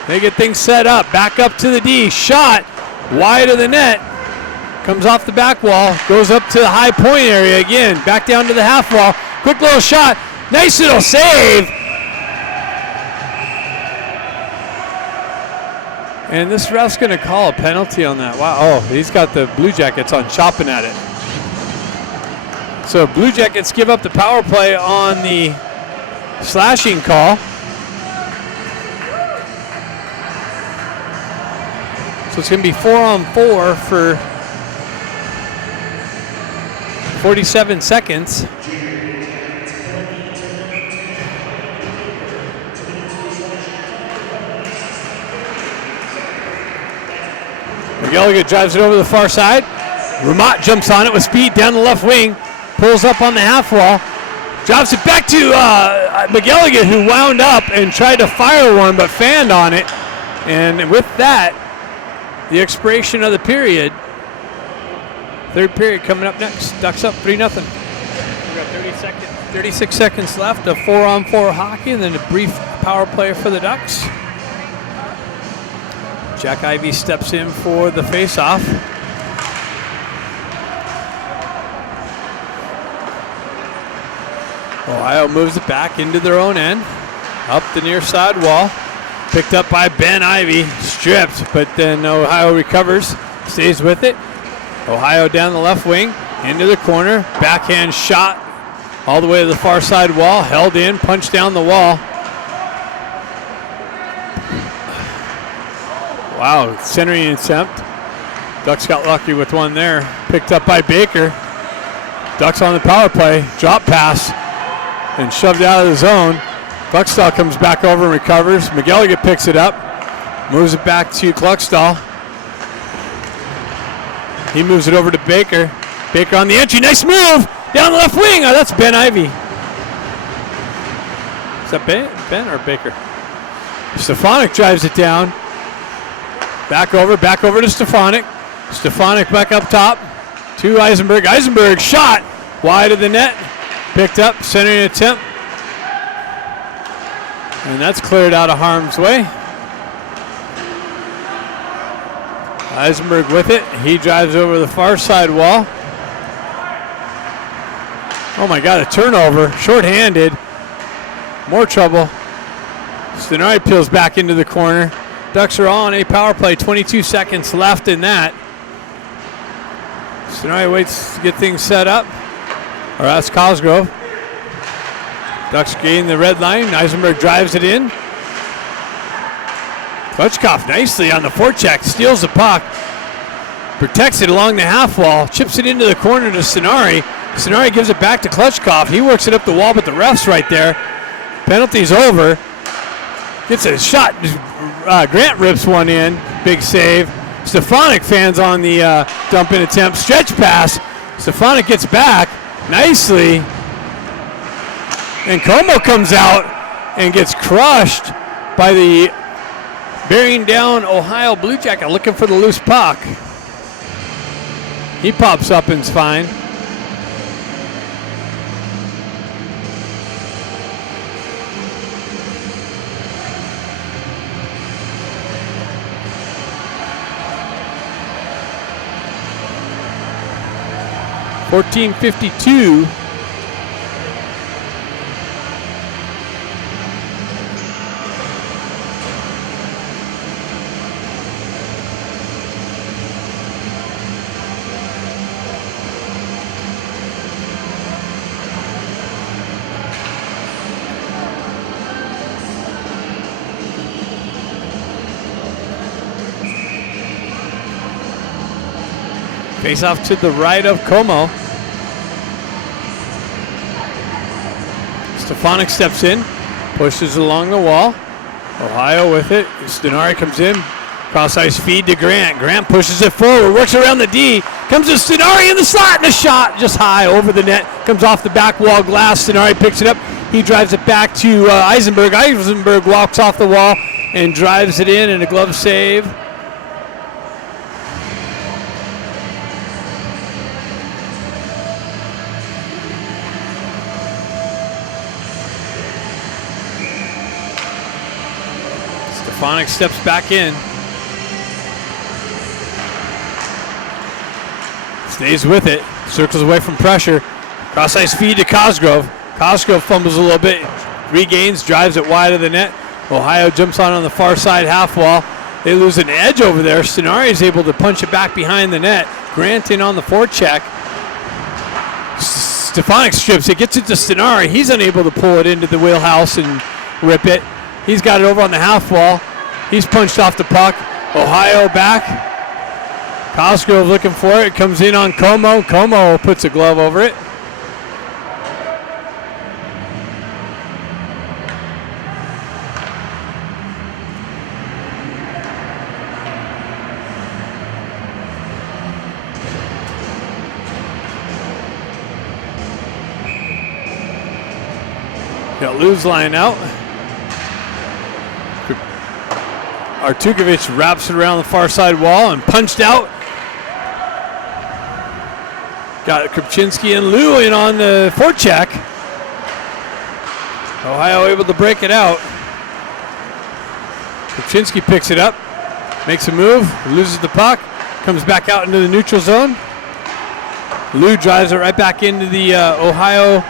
They get things set up, back up to the D, shot, wide of the net. Comes off the back wall, goes up to the high point area again, back down to the half wall. Quick little shot, nice little save. And this ref's gonna call a penalty on that. Wow, oh, he's got the Blue Jackets on chopping at it. So Blue Jackets give up the power play on the slashing call. So it's gonna be 4-on-4 for 47 seconds. McGilligan drives it over the far side. Ramat jumps on it with speed down the left wing. Pulls up on the half wall. Drops it back to McGilligan, who wound up and tried to fire one but fanned on it. And with that, the expiration of the period. Third period coming up next. Ducks up 3-0. We got 36 seconds left of 4-on-4 hockey, and then a brief power play for the Ducks. Jack Ivey steps in for the face-off. Ohio moves it back into their own end. Up the near side wall. Picked up by Ben Ivey. Stripped, but then Ohio recovers. Stays with it. Ohio down the left wing. Into the corner. Backhand shot. All the way to the far side wall. Held in. Punched down the wall. Wow, centering attempt. Ducks got lucky with one there. Picked up by Baker. Ducks on the power play. Drop pass. And shoved out of the zone. Kluckstall comes back over and recovers. McGilligan picks it up. Moves it back to Kluckstall. He moves it over to Baker. Baker on the entry. Nice move. Down the left wing. Oh, that's Ben Ivey. Is that Ben or Baker? Stefanik drives it down. Back over to Stefanik. Stefanik back up top to Eisenberg. Eisenberg shot wide of the net. Picked up, centering attempt. And that's cleared out of harm's way. Eisenberg with it. He drives over the far side wall. Oh my God, a turnover. Short-handed. More trouble. Stenari peels back into the corner. Ducks are on a power play. 22 seconds left in that. Stenari waits to get things set up. Or that's Cosgrove. Ducks gain the red line. Eisenberg drives it in. Klutchkov nicely on the forecheck. Steals the puck. Protects it along the half wall. Chips it into the corner to Stenari. Stenari gives it back to Klutchkov. He works it up the wall, but the ref's right there. Penalty's over. Gets a shot. Grant rips one in. Big save. Stefanik fans on the dump-in attempt. Stretch pass. Stefanik gets back nicely. And Como comes out and gets crushed by the bearing down Ohio Blue Jacket looking for the loose puck. He pops up and's fine. .14:52. Face off to the right of Como. Stefanik steps in, pushes along the wall. Ohio with it. Stenari comes in. Cross ice feed to Grant. Grant pushes it forward, works around the D. Comes to Stenari in the slot, and a shot just high over the net. Comes off the back wall glass. Stenari picks it up. He drives it back to Eisenberg. Eisenberg walks off the wall and drives it in a glove save. Stefanik steps back in. Stays with it. Circles away from pressure. Cross ice feed to Cosgrove. Cosgrove fumbles a little bit. Regains, drives it wide of the net. Ohio jumps on the far side half wall. They lose an edge over there. Stenari is able to punch it back behind the net. Grant in on the forecheck. Stefanik strips it, gets it to Stenari. He's unable to pull it into the wheelhouse and rip it. He's got it over on the half wall. He's punched off the puck. Ohio back. Cosgrove looking for it. Comes in on Como. Como puts a glove over it. Got Lou's line out. Artukovic wraps it around the far side wall and punched out. Got Krupczynski and Lou in on the forecheck. Ohio able to break it out. Krupczynski picks it up, makes a move, loses the puck, comes back out into the neutral zone. Lou drives it right back into the Ohio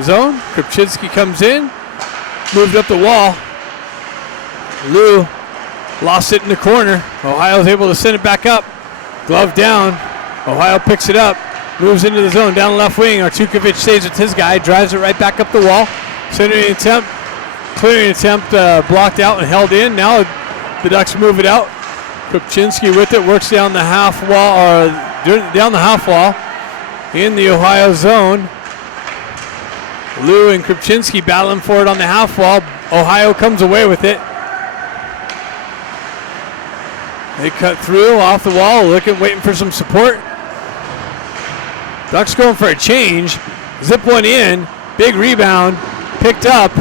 zone. Krupczynski comes in, moved up the wall. Lou lost it in the corner. Ohio's able to send it back up. Glove down. Ohio picks it up, moves into the zone, down the left wing. Artukovic saves with his guy, drives it right back up the wall. Centering attempt, clearing attempt, blocked out and held in. Now the Ducks move it out. Krupczynski with it, works down the half wall, or down the half wall in the Ohio zone. Lou and Krupczynski battling for it on the half wall. Ohio comes away with it. They cut through off the wall, waiting for some support. Ducks going for a change. Zip one in. Big rebound. Picked up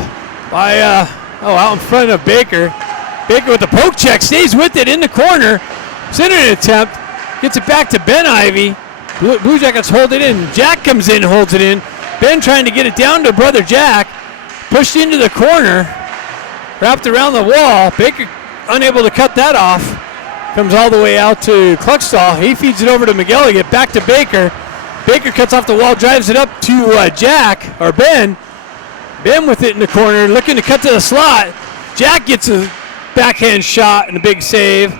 by, out in front of Baker. Baker with the poke check. Stays with it in the corner. Centering attempt. Gets it back to Ben Ivy. Blue Jackets hold it in. Jack comes in, holds it in. Ben trying to get it down to brother Jack. Pushed into the corner. Wrapped around the wall. Baker unable to cut that off. Comes all the way out to Kluckstall. He feeds it over to McGilligan. Back to Baker. Baker cuts off the wall, drives it up to Jack, or Ben. Ben with it in the corner, looking to cut to the slot. Jack gets a backhand shot and a big save.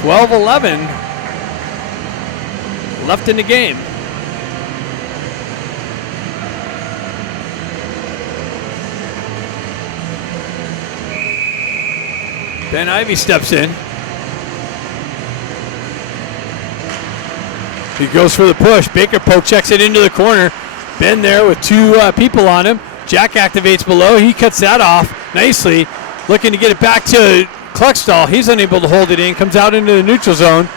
12-11 left in the game. Ben Ivy steps in. He goes for the push. Baker poke checks it into the corner. Ben there with two people on him. Jack activates below. He cuts that off nicely. Looking to get it back to Kluckstall. He's unable to hold it in. Comes out into the neutral zone.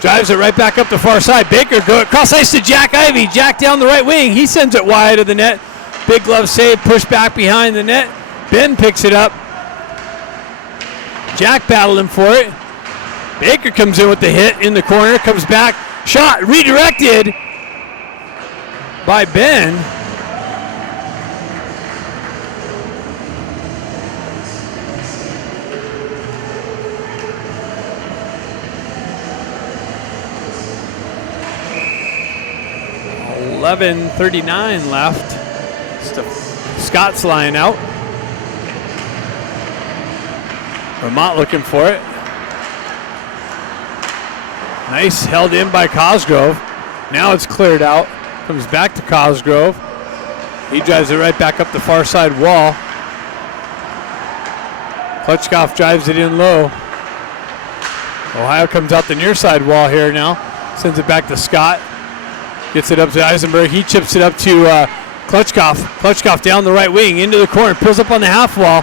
Drives it right back up the far side. Baker go cross ice to Jack Ivy. Jack down the right wing. He sends it wide of the net. Big glove save. Push back behind the net. Ben picks it up. Jack battling for it. Baker comes in with the hit in the corner. Comes back. Shot redirected by Ben. .11:39 left. Scott's line out. Vermont looking for it. Nice, held in by Cosgrove. Now it's cleared out. Comes back to Cosgrove. He drives it right back up the far side wall. Klutchkov drives it in low. Ohio comes out the near side wall here now. Sends it back to Scott. Gets it up to Eisenberg. He chips it up to Klutchkov. Klutchkov down the right wing into the corner. Pulls up on the half wall.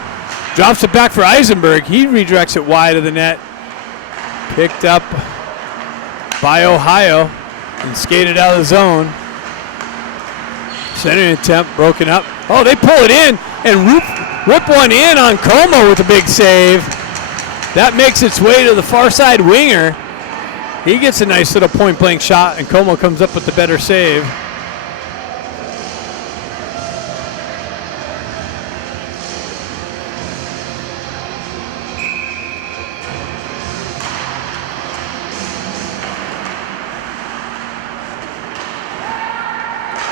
Drops it back for Eisenberg. He redirects it wide of the net. Picked up by Ohio and skated out of the zone. Centering attempt broken up. Oh, they pull it in and rip one in on Como with a big save. That makes its way to the far side winger. He gets a nice little point blank shot and Como comes up with the better save.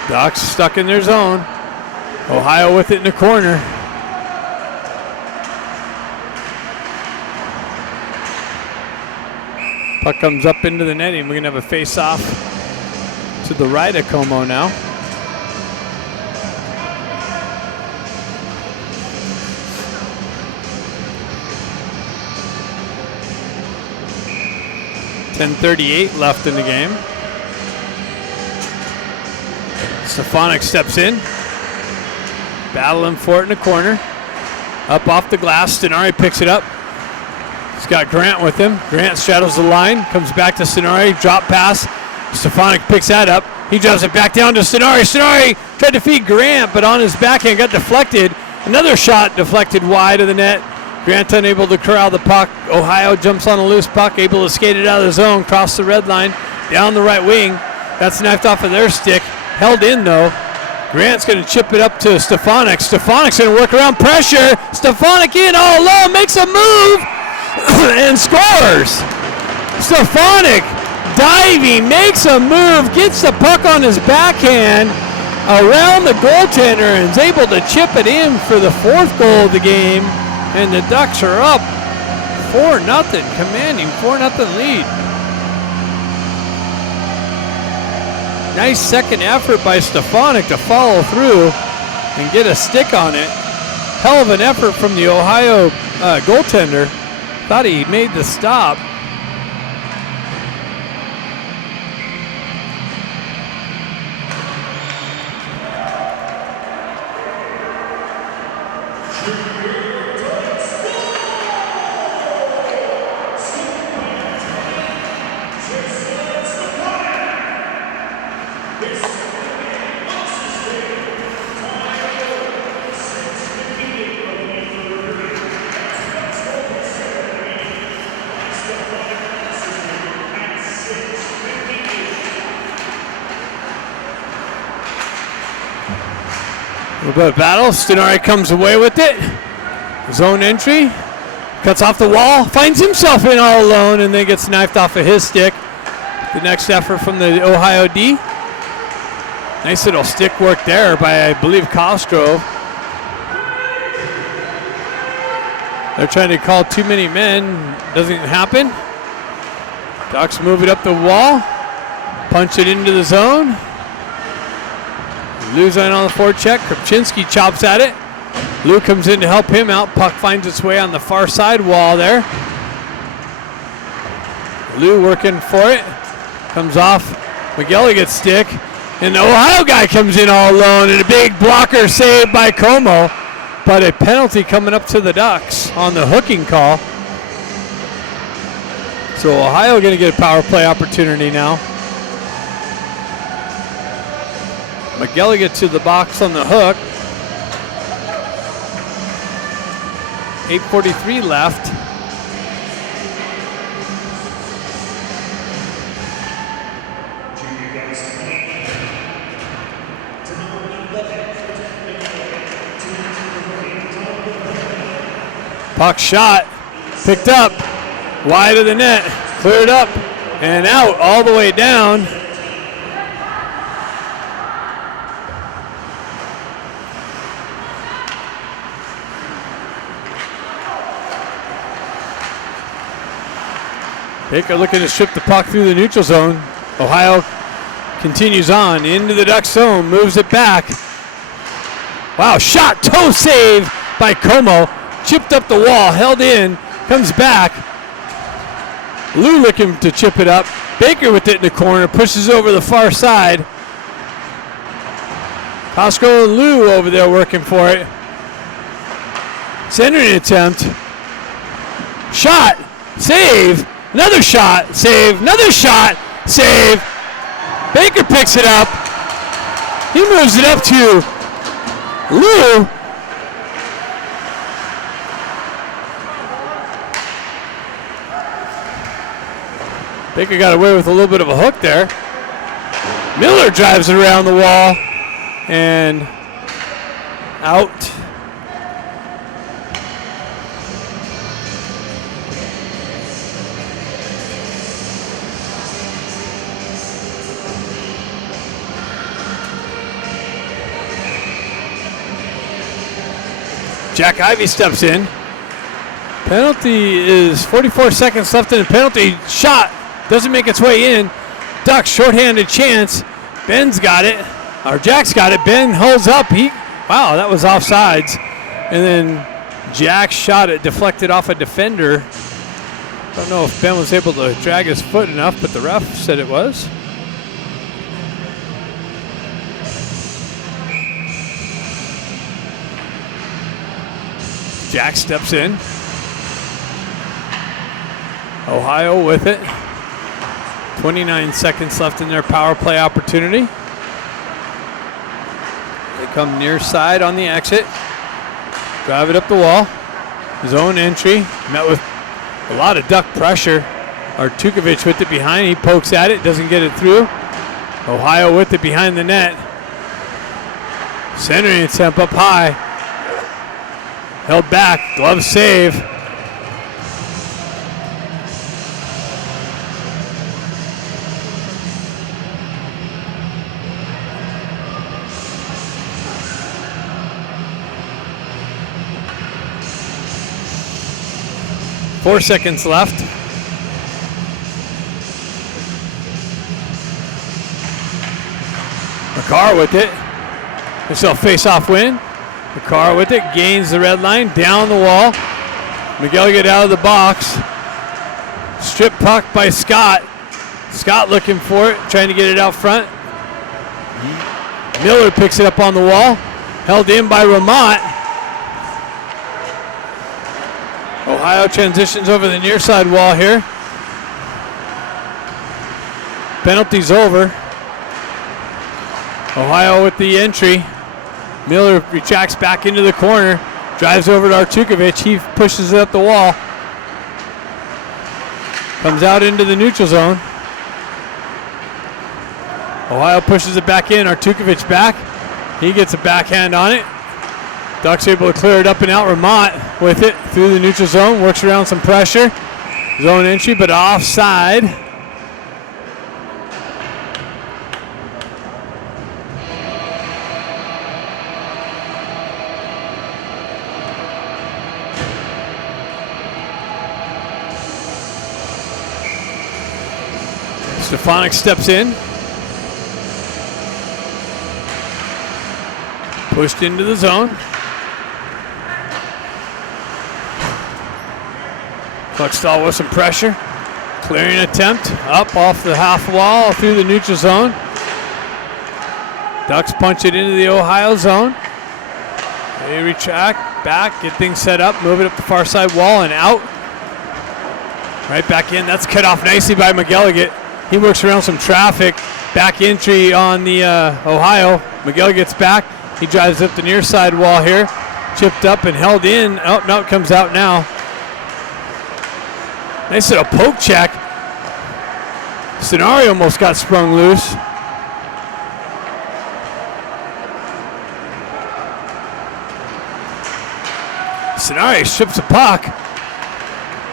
Ducks stuck in their zone. Ohio with it in the corner. Puck comes up into the netting. We're going to have a face-off to the right of Como now. .38 left in the game. Stefanik steps in. Battling for it in the corner. Up off the glass. Stenari picks it up. He's got Grant with him. Grant straddles the line. Comes back to Stenari. Drop pass. Stefanik picks that up. He drops it back down to Stenari. Stenari tried to feed Grant, but on his backhand got deflected. Another shot deflected wide of the net. Grant unable to corral the puck. Ohio jumps on a loose puck, able to skate it out of the zone, cross the red line, down the right wing. That's knifed off of their stick. Held in though. Grant's going to chip it up to Stefanik. Stefanik's going to work around pressure. Stefanik in all alone, makes a move and scores. Stefanik diving, makes a move, gets the puck on his backhand around the goaltender and is able to chip it in for the fourth goal of the game. And the Ducks are up 4-0, commanding 4-0 lead. Nice second effort by Stefanik to follow through and get a stick on it. Hell of an effort from the Ohio goaltender. Thought he made the stop. A little bit of battle. Stenari comes away with it. Zone entry. Cuts off the wall. Finds himself in all alone and then gets knifed off of his stick. The next effort from the Ohio D. Nice little stick work there by, I believe, Cosgrove. They're trying to call too many men. Doesn't happen. Ducks move it up the wall. Punch it into the zone. Lou's on the forecheck. Krupczynski chops at it. Lou comes in to help him out. Puck finds its way on the far side wall there. Lou working for it. Comes off. Miguel gets stick. And the Ohio guy comes in all alone. And a big blocker saved by Como. But a penalty coming up to the Ducks on the hooking call. So Ohio going to get a power play opportunity now. Miguel gets to the box on the hook. 8:43 left. Puck shot, picked up, wide of the net, cleared up, and out all the way down. Baker looking to strip the puck through the neutral zone. Ohio continues on into the Duck zone, moves it back. Wow, shot, toe save by Como. Chipped up the wall, held in, comes back. Lou looking to chip it up. Baker with it in the corner, pushes over the far side. Costco and Lou over there working for it. Centering attempt. Shot, save. Another shot, save, another shot, save. Baker picks it up. He moves it up to Lou. Baker got away with a little bit of a hook there. Miller drives it around the wall and out. Jack Ivy steps in. Penalty is 44 seconds left in the penalty. Shot doesn't make its way in. Ducks shorthanded chance. Ben's got it, or Jack's got it. Ben holds up. Wow, that was offsides. And then Jack shot it, deflected off a defender. Don't know if Ben was able to drag his foot enough, but the ref said it was. Jack steps in. Ohio with it. 29 seconds left in their power play opportunity. They come near side on the exit. Drive it up the wall. Zone entry. Met with a lot of duck pressure. Artukovic with it behind. He pokes at it. Doesn't get it through. Ohio with it behind the net. Centering attempt up high. Held back. Glove save. Four seconds left. McCarr with it. This will face-off win. McCarr with it, gains the red line, down the wall. Miguel get out of the box. Strip puck by Scott. Scott looking for it, trying to get it out front. Miller picks it up on the wall. Held in by Ramont. Ohio transitions over the near side wall here. Penalty's over. Ohio with the entry. Miller retracts back into the corner. Drives over to Artukovic. He pushes it up the wall. Comes out into the neutral zone. Ohio pushes it back in. Artukovic back. He gets a backhand on it. Ducks able to clear it up and out. Ramont with it through the neutral zone. Works around some pressure. Zone entry, but offside. Stefanik steps in. Pushed into the zone. Cluckstall with some pressure. Clearing attempt. Up off the half wall through the neutral zone. Ducks punch it into the Ohio zone. They retract back, get things set up, move it up the far side wall and out. Right back in. That's cut off nicely by McGilligan. He works around some traffic. Back entry on the Ohio. Miguel gets back. He drives up the near side wall here. Chipped up and held in. Oh, no, it comes out now. Nice little poke check. Stenari almost got sprung loose. Stenari strips the puck.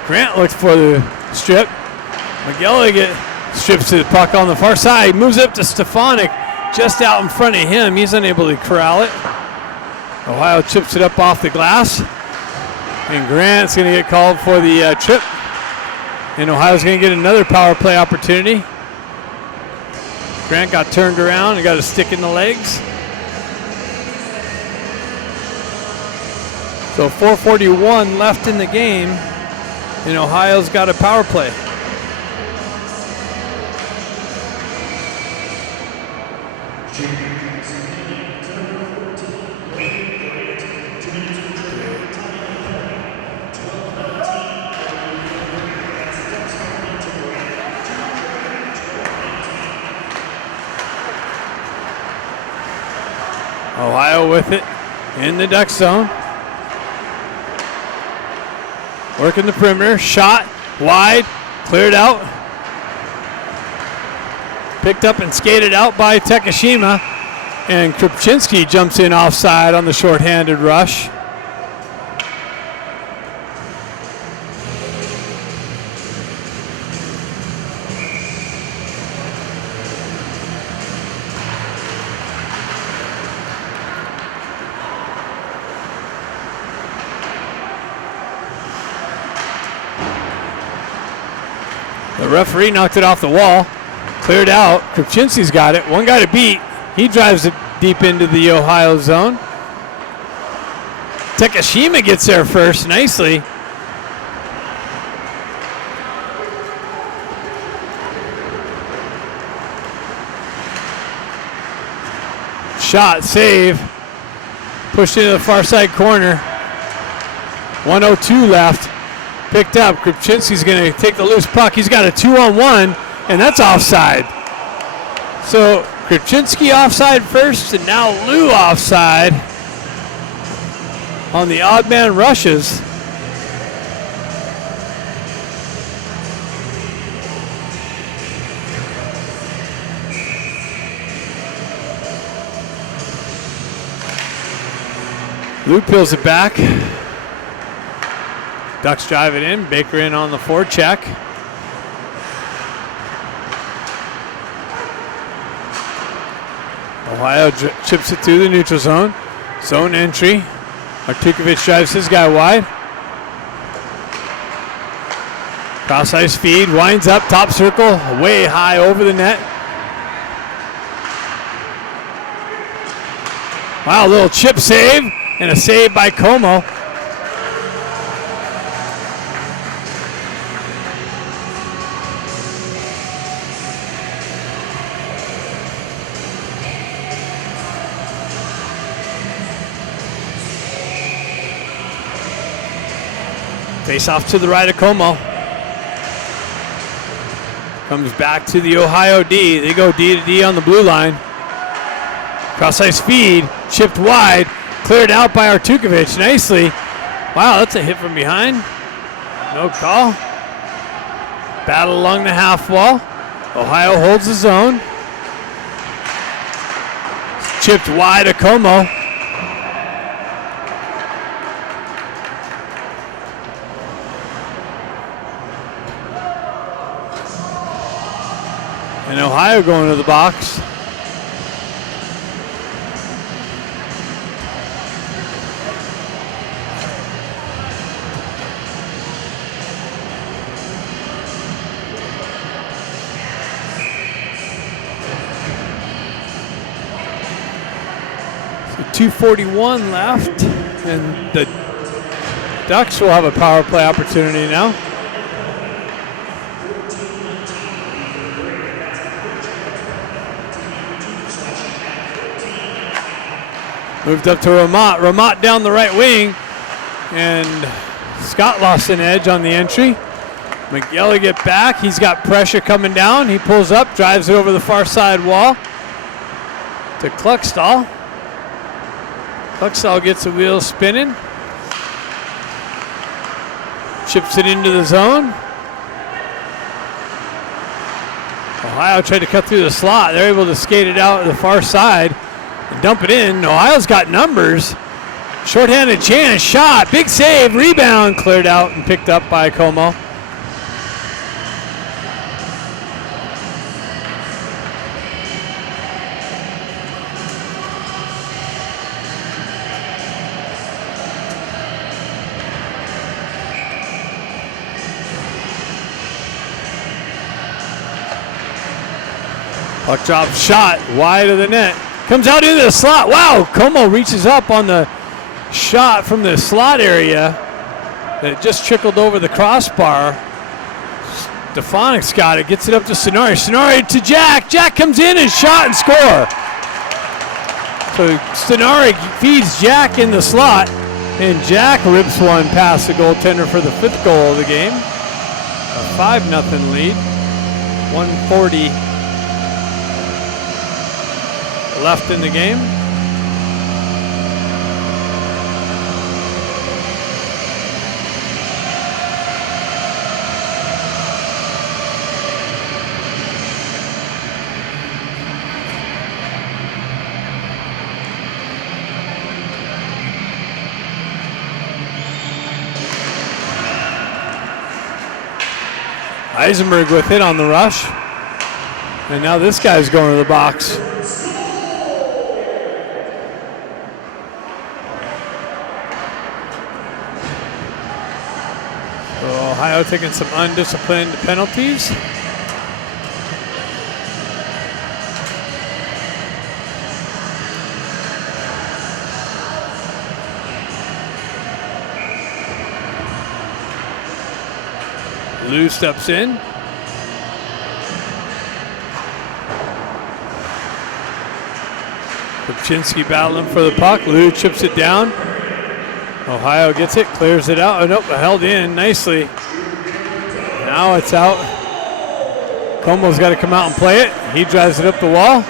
Grant looked for the strip. McGilligan strips the puck on the far side. Moves up to Stefanik just out in front of him. He's unable to corral it. Ohio chips it up off the glass. And Grant's going to get called for the trip. And Ohio's going to get another power play opportunity. Grant got turned around and got a stick in the legs. So 4:41 left in the game. And Ohio's got a power play. Ohio with it in the duck zone. Working the perimeter. Shot wide. Cleared out. Picked up and skated out by Takashima. And Krupczynski jumps in offside on the shorthanded rush. The referee knocked it off the wall. Cleared out. Krupczynski's got it. One guy to beat. He drives it deep into the Ohio zone. Takashima gets there first nicely. Shot, save. Pushed into the far side corner. 1:02 left. Picked up. Krupczynski's going to take the loose puck. He's got a 2-on-1, and that's offside. So Krupczynski offside first, and now Lou offside on the odd man rushes. Lou peels it back. Ducks drive it in. Baker in on the forecheck. Ohio chips it through the neutral zone. Zone entry. Artukovic drives his guy wide. Cross ice feed. Winds up. Top circle. Way high over the net. Wow, little chip save. And a save by Como. Face off to the right of Como. Comes back to the Ohio D. They go D to D on the blue line. Cross ice feed. Chipped wide. Cleared out by Artukovic nicely. Wow, that's a hit from behind. No call. Battle along the half wall. Ohio holds the zone. Chipped wide to Como. And Ohio going to the box. So 2:41 left, and the Ducks will have a power play opportunity now. Moved up to Ramat. Ramat down the right wing. And Scott lost an edge on the entry. McGilly get back. He's got pressure coming down. He pulls up, drives it over the far side wall to Kluckstall. Kluckstall gets the wheels spinning. Chips it into the zone. Ohio tried to cut through the slot. They're able to skate it out to the far side and dump it in. Ohio's got numbers. Shorthanded chance, shot, big save, rebound, cleared out and picked up by Como. Puck drop shot wide of the net. Comes out into the slot. Wow, Como reaches up on the shot from the slot area that just trickled over the crossbar. Stefanik's got it, gets it up to Sonari. Sonari to Jack. Jack comes in and shot and score. So Sonari feeds Jack in the slot, and Jack rips one past the goaltender for the 5th goal of the game. A 5-0 lead. 1:40 left in the game. Eisenberg with it on the rush. And now this guy's going to the box. Ohio taking some undisciplined penalties. Lou steps in. Kopczynski battling for the puck. Lou chips it down. Ohio gets it, clears it out. Oh, nope, held in nicely. Now it's out. Como's got to come out and play it. He drives it up the wall.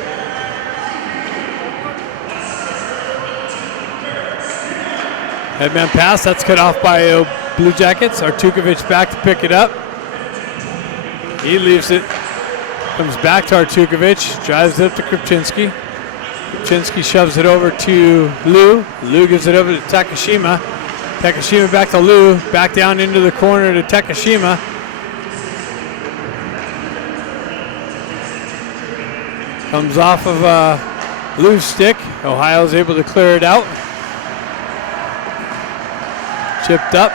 Headman pass, that's cut off by Blue Jackets. Artukovic back to pick it up. He leaves it, comes back to Artukovic, drives it up to Kopczynski. Kopczynski shoves it over to Lou. Lou gives it over to Takashima. Takashima back to Lou, back down into the corner to Takashima. Comes off of Lou's stick. Ohio's able to clear it out. Chipped up,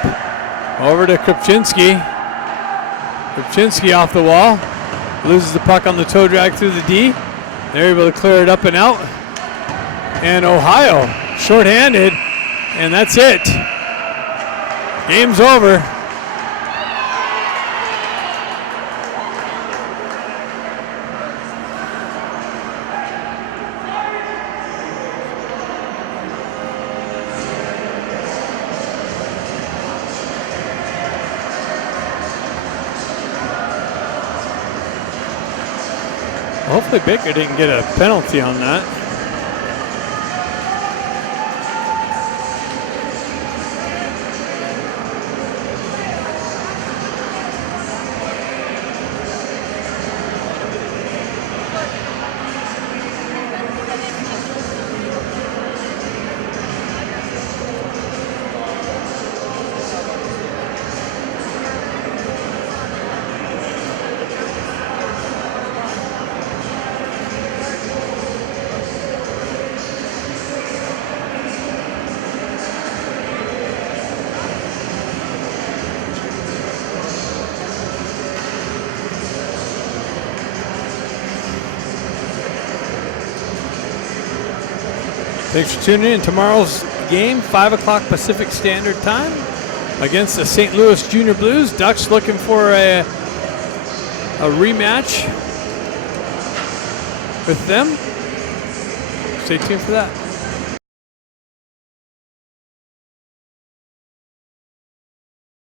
over to Kopczynski. Kopczynski off the wall, loses the puck on the toe drag through the D. They're able to clear it up and out. And Ohio, shorthanded, and that's it. Game's over. Hopefully Baker didn't get a penalty on that. Thanks for tuning in. Tomorrow's game, 5 o'clock Pacific Standard Time against the St. Louis Junior Blues. Ducks looking for a rematch with them. Stay tuned for that.